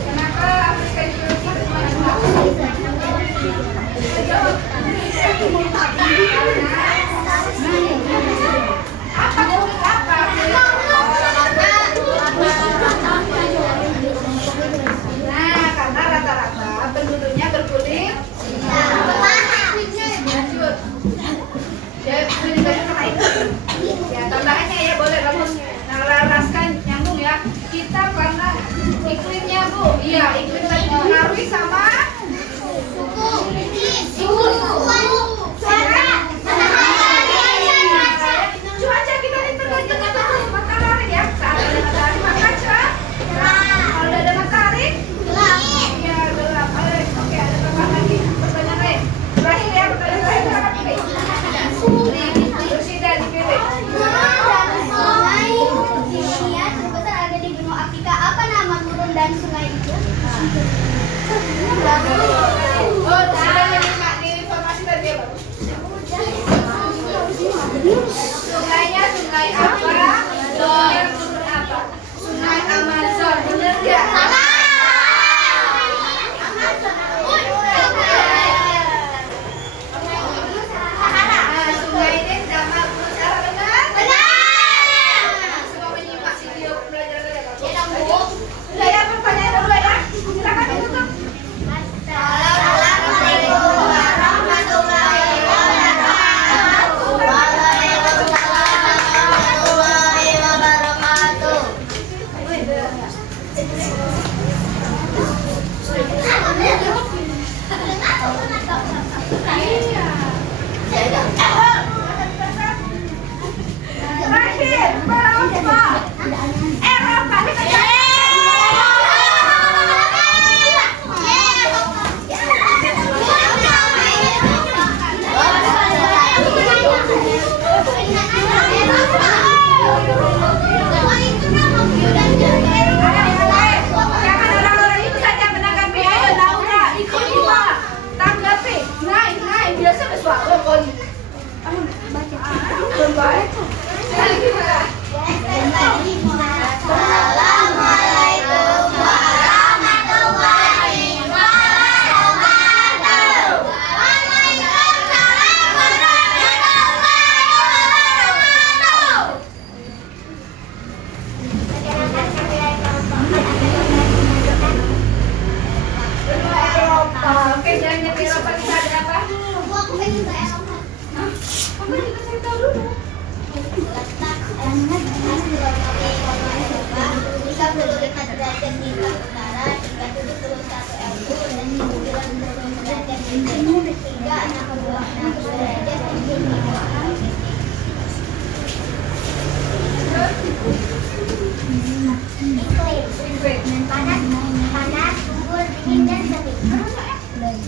Kenapa Afrika dijuluki benua Afrika? Apa kulit apa? Nah, karena rata-rata penduduknya berkulit lanjut. Ya, kulit lain. Ya, tambahannya ya boleh kamu naraskan nyambung ya. Kita karena iklimnya Bu, iya iklim tadi dipengaruhi sama cuaca kita ini tergantung matahari ya. Saat ada matahari maka cerah. Kalau udah ada matahari gelap. Iya gelap. Oke, ada tambahan lagi. Pertanyaan lain. Terakhir ya, pertanyaan terakhir silakan pilih. Sudah dipilih. Dunia terbesar ada di benua Afrika. Apa nama gurun dan sungai itu? derajat bintang utara hingga 71 LU dan 90 derajat bintang hingga 66 derajat bintang. Iklim panas, gugur, dingin dan semi.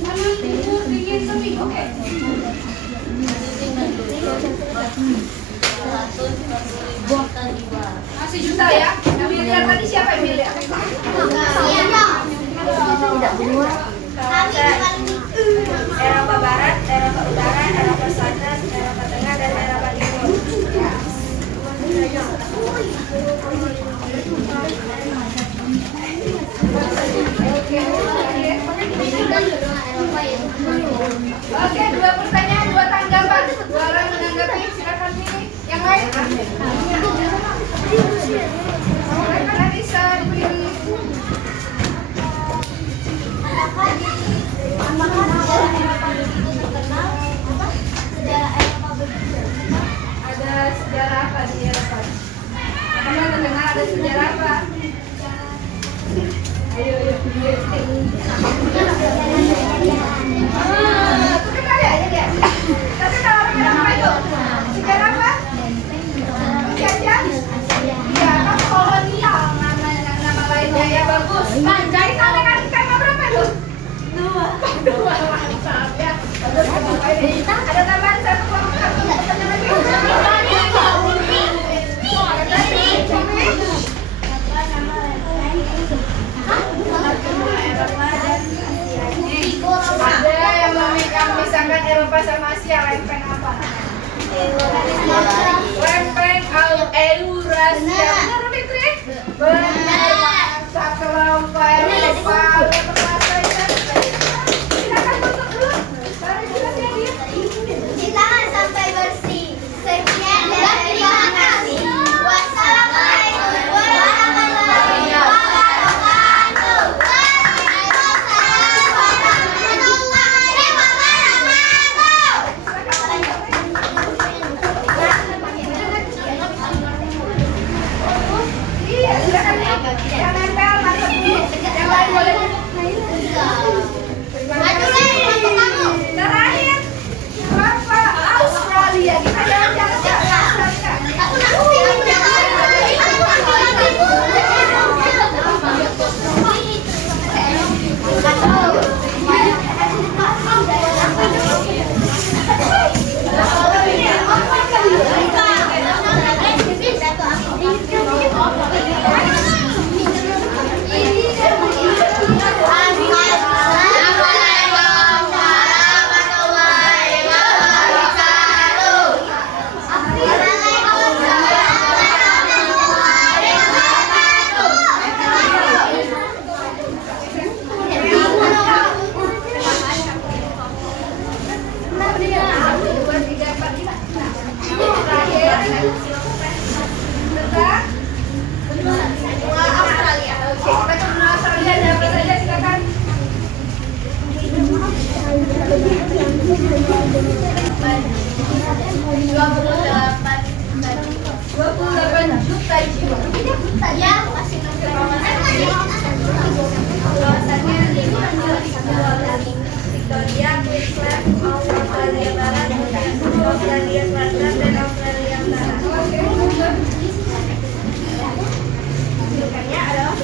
Gugur, dingin, semi. Oke. Masih juta ya? Yang miliar tadi siapa yang miliar? Eropa Barat, Eropa Utara, Eropa Selatan, Eropa Tengah, dan Eropa Timur. Oke, 2 pertanyaan, 2 tanggapan. 2 orang menanggapi, silakan pilih. Yang lain? Silakan bisa dipilih. Apakah sejarah Eropa begitu terkenal? Sejarah Eropa begitu terkenal? Ada sejarah apa di Eropa? Kamu mendengar ada sejarah apa? Ayo. Itu kan ada aja dia. Tapi kalau orang bilang apa itu? Sejarah apa? Penjajah? Iya, kan kolonial nama lainnya ya bagus. Panjai sampai kan berapa itu? 2 mantap ya. Ada tambahan 1 kelompok. Ada yang memisahkan Eropa sama Asia, lempeng apa? Lempeng Eurasia. Benar Fitri? Benar. Mantap kelompok Eropa. Silakan tutup dulu. Baru juga dia. Cuci tangan sampai bersih. Sekian dan terima kasih. Wassalamualaikum warahmatullahi wabarakatuh. Waalaikumsalam warahmatullahi wabarakatuh. Iya, silakan. Yang nempel masuk dulu. Yang lain boleh. Maju lagi untuk kamu. Terakhir, Bapak Australia. Kita jalan-jalan ke Australia. Victoria, Queensland, Australia Barat, Australia Selatan, dan Australia Utara. Julukannya adalah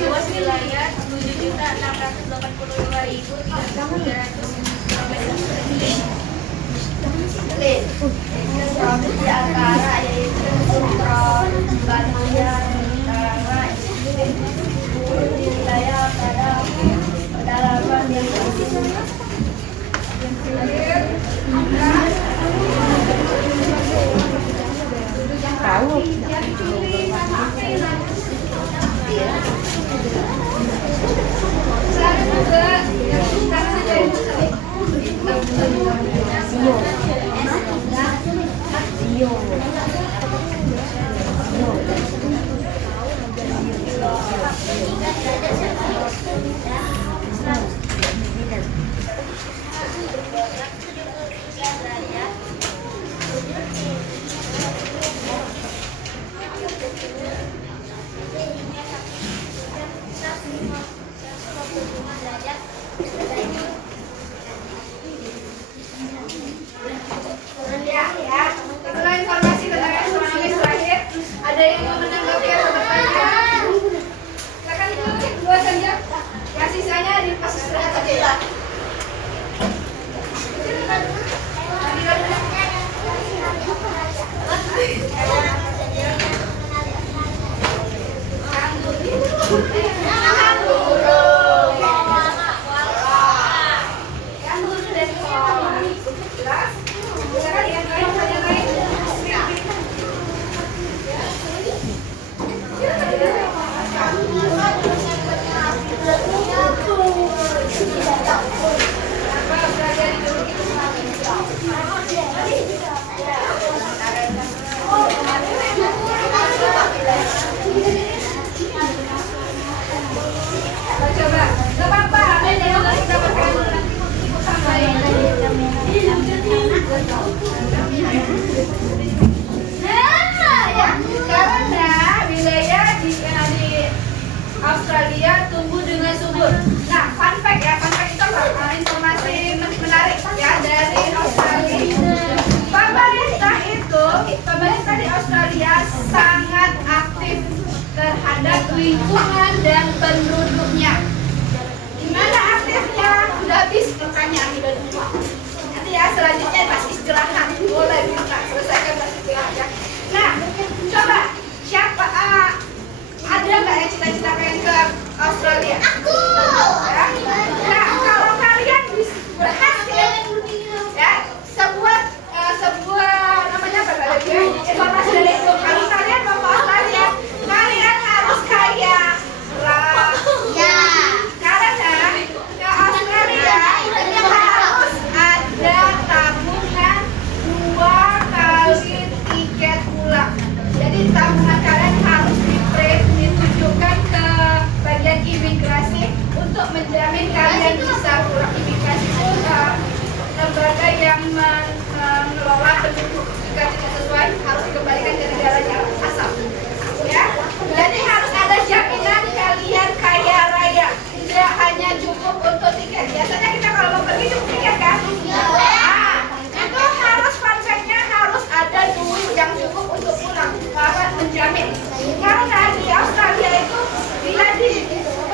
luas wilayah 7.682.300 di antara yaitu subtropis, bagian utara, di wilayah pada pedalaman yang kalian? Ya. Nah, kalau kalian berhasil, ya, sebuah namanya apa tadi? Informasi dari itu. Kalau kalian mau ke Australia, kalian harus kaya raya. Karena ke Australia harus ada tabungan 2 kali tiket pulang. Jadi tabungan kalian harus ditunjukkan ke bagian imigrasi untuk menjamin kalian bisa pulang. Imigrasi itu lembaga yang mengelola penduduk, jika tidak sesuai harus dikembalikan ke negaranya asal. Ya, jadi harus ada jaminan kalian kaya raya. Tidak hanya cukup untuk tiket. Biasanya kita kalau mau pergi cuma tiket kan? Itu harus pajaknya harus ada duit yang cukup untuk pulang. Bahkan menjamin. Karena di Australia itu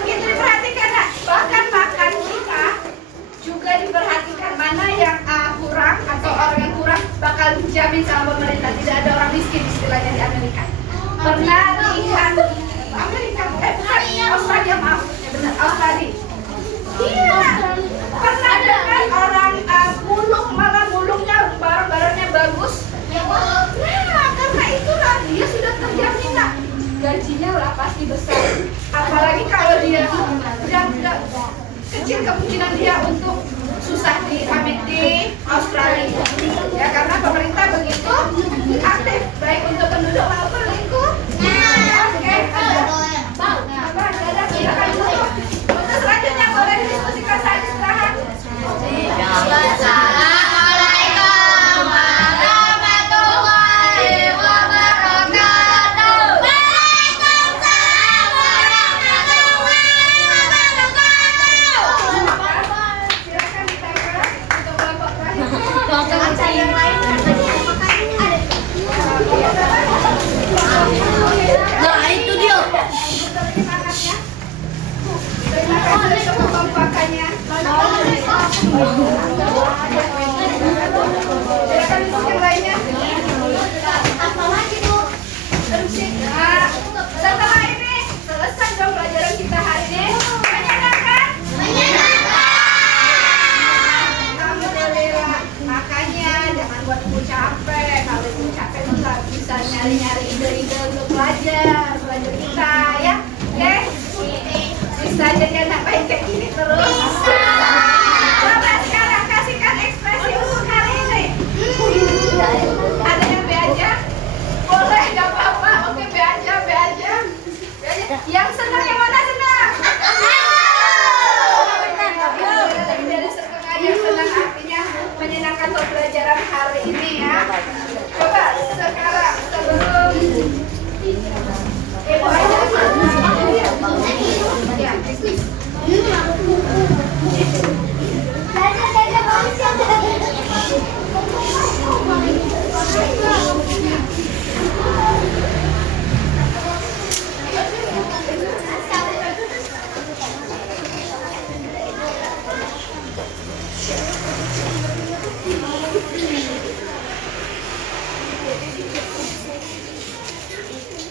begitu diperhatikan, bahkan makan kita juga diperhatikan mana yang kurang atau orang yang kurang bakal dijamin sama pemerintah. Tidak ada orang miskin istilahnya di Amerika. Pernah lihat Amerika bukan Australia, maaf ya benar Australia. Iya, pernah dengar orang mulung, malah mulungnya barang-barangnya bagus. Nah, karena itulah dia sudah terjamin lah gajinya lah pasti besar. Apalagi kalau dia udah kecil kemungkinan dia untuk susah di Australia. Ya, karena pemerintah begitu aktif baik untuk penduduk maupun lingkungan. Oke, silakan duduk. Untuk selanjutnya boleh didiskusikan saat istirahat. Assalamualaikum warahmatullahi wabarakatuh. Waalaikumsalam warahmatullahi wabarakatuh. Silakan ditaruh untuk kelompok terakhir. Yang lain Nah, itu dia. Terima kasih untuk kekompakannya. Silakan untuk yang lainnya. apa lagi tuh? Nah, setelah ini selesai dong pelajaran kita hari ini. Menyenangkan? Alhamdulillah. Makanya jangan buat ibu capek. Kalau ibu capek nggak bisa nyari-nyari ide-ide untuk belajar kita ya. Oke? Bisa jadi anak baik kayak gini terus. Coba sekarang kasihkan ekspresi untuk hari ini. Ada yang B aja? Boleh, nggak apa-apa. Oke, B aja. Yang senang yang mana senang? Dari setengah yang senang artinya menyenangkan pembelajaran hari ini ya. Coba sekarang sebelum Ibu aja. Ya.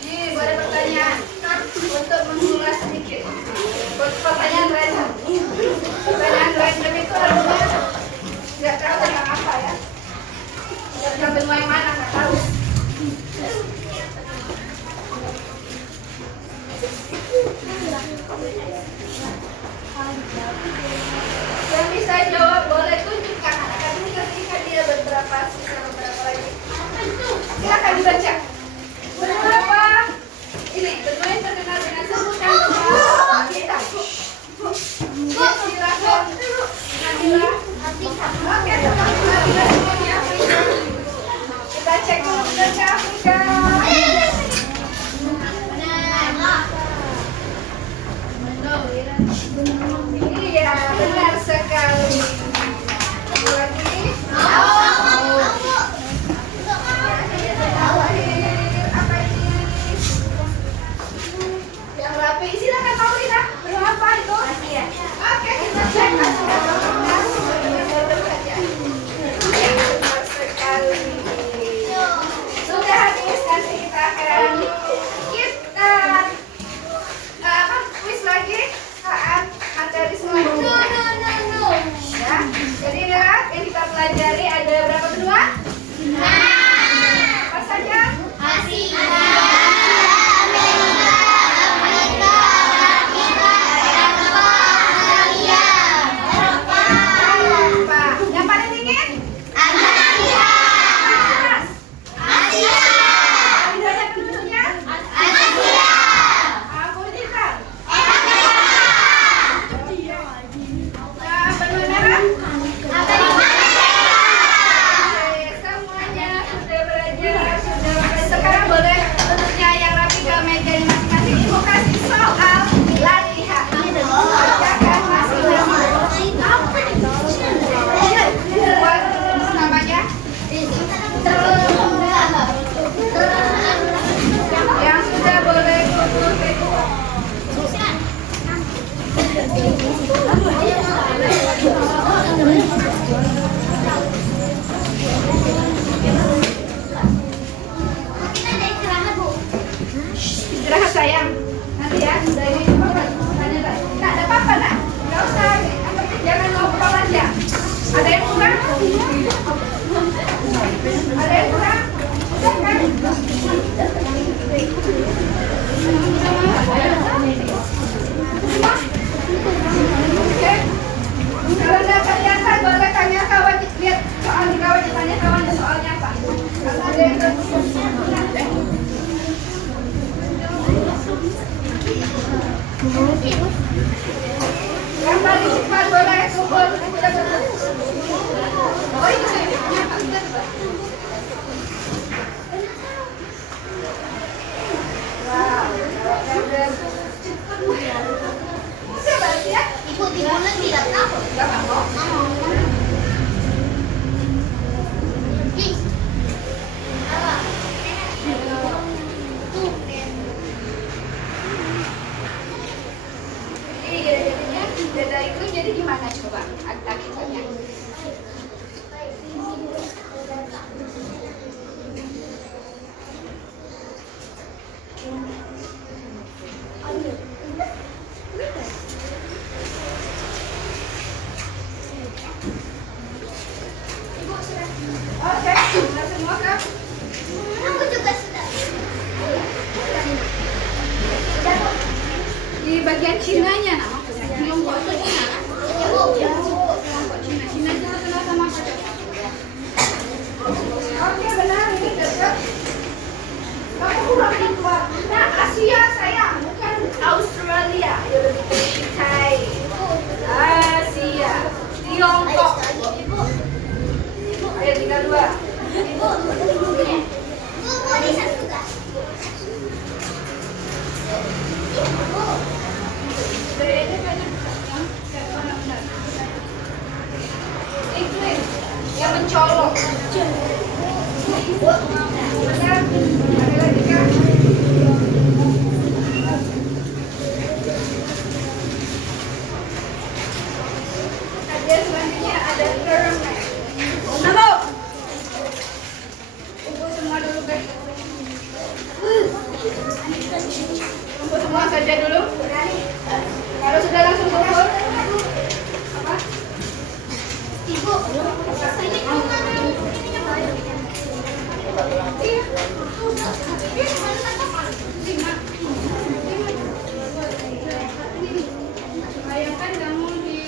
Ini boleh pertanyaan untuk mengulas sedikit. Pertanyaan random. Pertanyaan random itu artinya nggak tahu tentang apa ya. Nggak tahu benua yang mana, nggak tahu. Yang bisa jawab boleh tunjukkan anak ini ketika dia beberapa lagi. Silakan dibaca. Berapa? Ini benua yang terkenal dengan sebutan benua kita. Silakan. Nabila. Oke, teman-teman di Afrika. Kita cek dulu benua Afrika. Iya, benar sekali. Lagi. Apa ini? Yang rapi. Silakan Maulina. Berapa itu? Oke, kita cek. Benar sekali. Sudah Oke, sudah semua kak? Aku juga sudah. Di bagian Cinanya, nah, maksudnya Tiongkok itu Cina. Tiongkok Cina. Cina itu terkenal sama apa? Oke, benar ini dekat. Kamu kurang keluar. Nah, Asia sayang, bukan Australia. Ayo lebih ke Thai. Asia, Tiongkok. Ayo tinggal dua. Ibu, Lisa juga. Iklim yang mencolok. Benar? Ada lagi kan? Kajian selanjutnya ada kermes. Halo. Kumpul semua dulu guys. Kumpul semua saja dulu. Kalau sudah langsung kumpul. Apa? Ibu, ini Bayangkan kamu di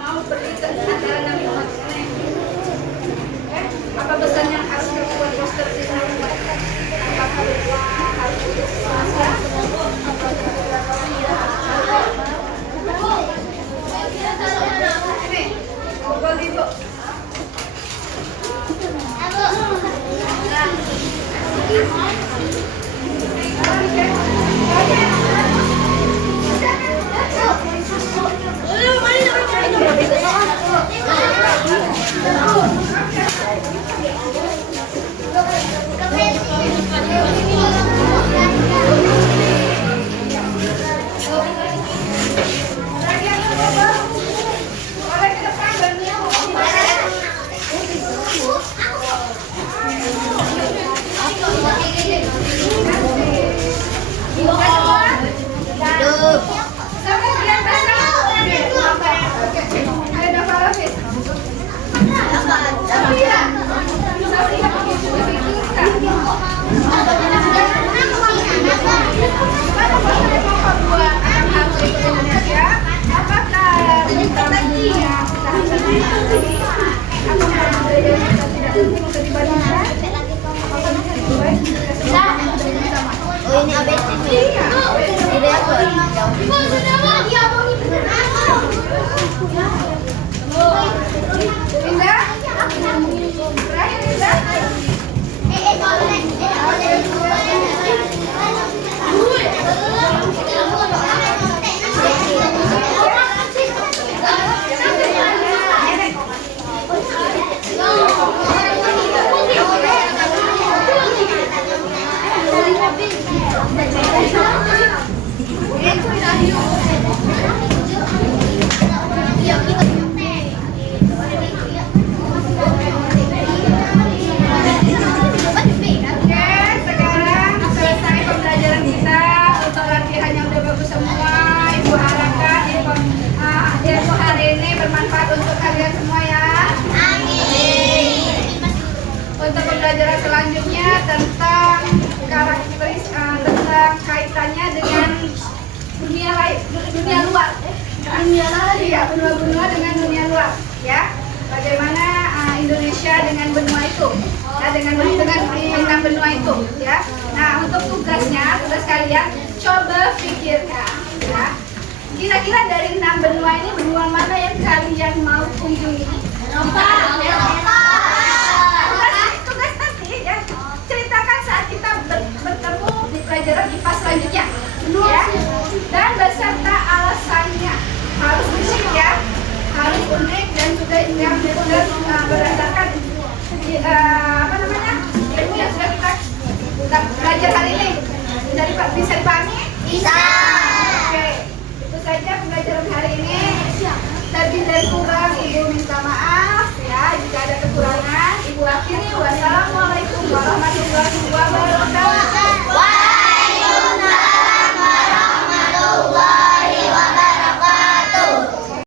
mau pergi ke antara Nabi Muhammad. Apa pesan yang harus kamu buat poster di sana? Apakah harus puasa? Ini, ngobrol ibu. Boleh ke depan dan sampai kalian basah. Ayo Nova Rafis. Safira. Safira pakai Oh ini ABC ini. Ini aku. Ibu sudah mau dia mau ini benar. Linda. Terakhir Linda. Pembelajaran selanjutnya tentang karakteristik tentang kaitannya dengan dunia lain, dunia luar. Dunia lain ya, benua-benua dengan dunia luar, ya. Bagaimana Indonesia dengan benua itu, ya, dengan enam benua itu, ya. Nah, untuk tugas kalian coba pikirkan, ya. Kira-kira dari 6 benua ini benua mana yang kalian mau kunjungi? Tugas nanti ya, ceritakan saat kita bertemu di pelajaran IPA selanjutnya, ya. Dan beserta alasannya harus unik ya, harus unik dan juga yang benar berdasarkan ilmu yang sudah kita belajar hari ini. Bisa dipahami? Bisa. Oke, itu saja pembelajaran hari ini. Lebih dan kurang Ibu minta maaf ya jika ada kekurangan. Ibu akhiri, wassalamualaikum warahmatullahi wabarakatuh.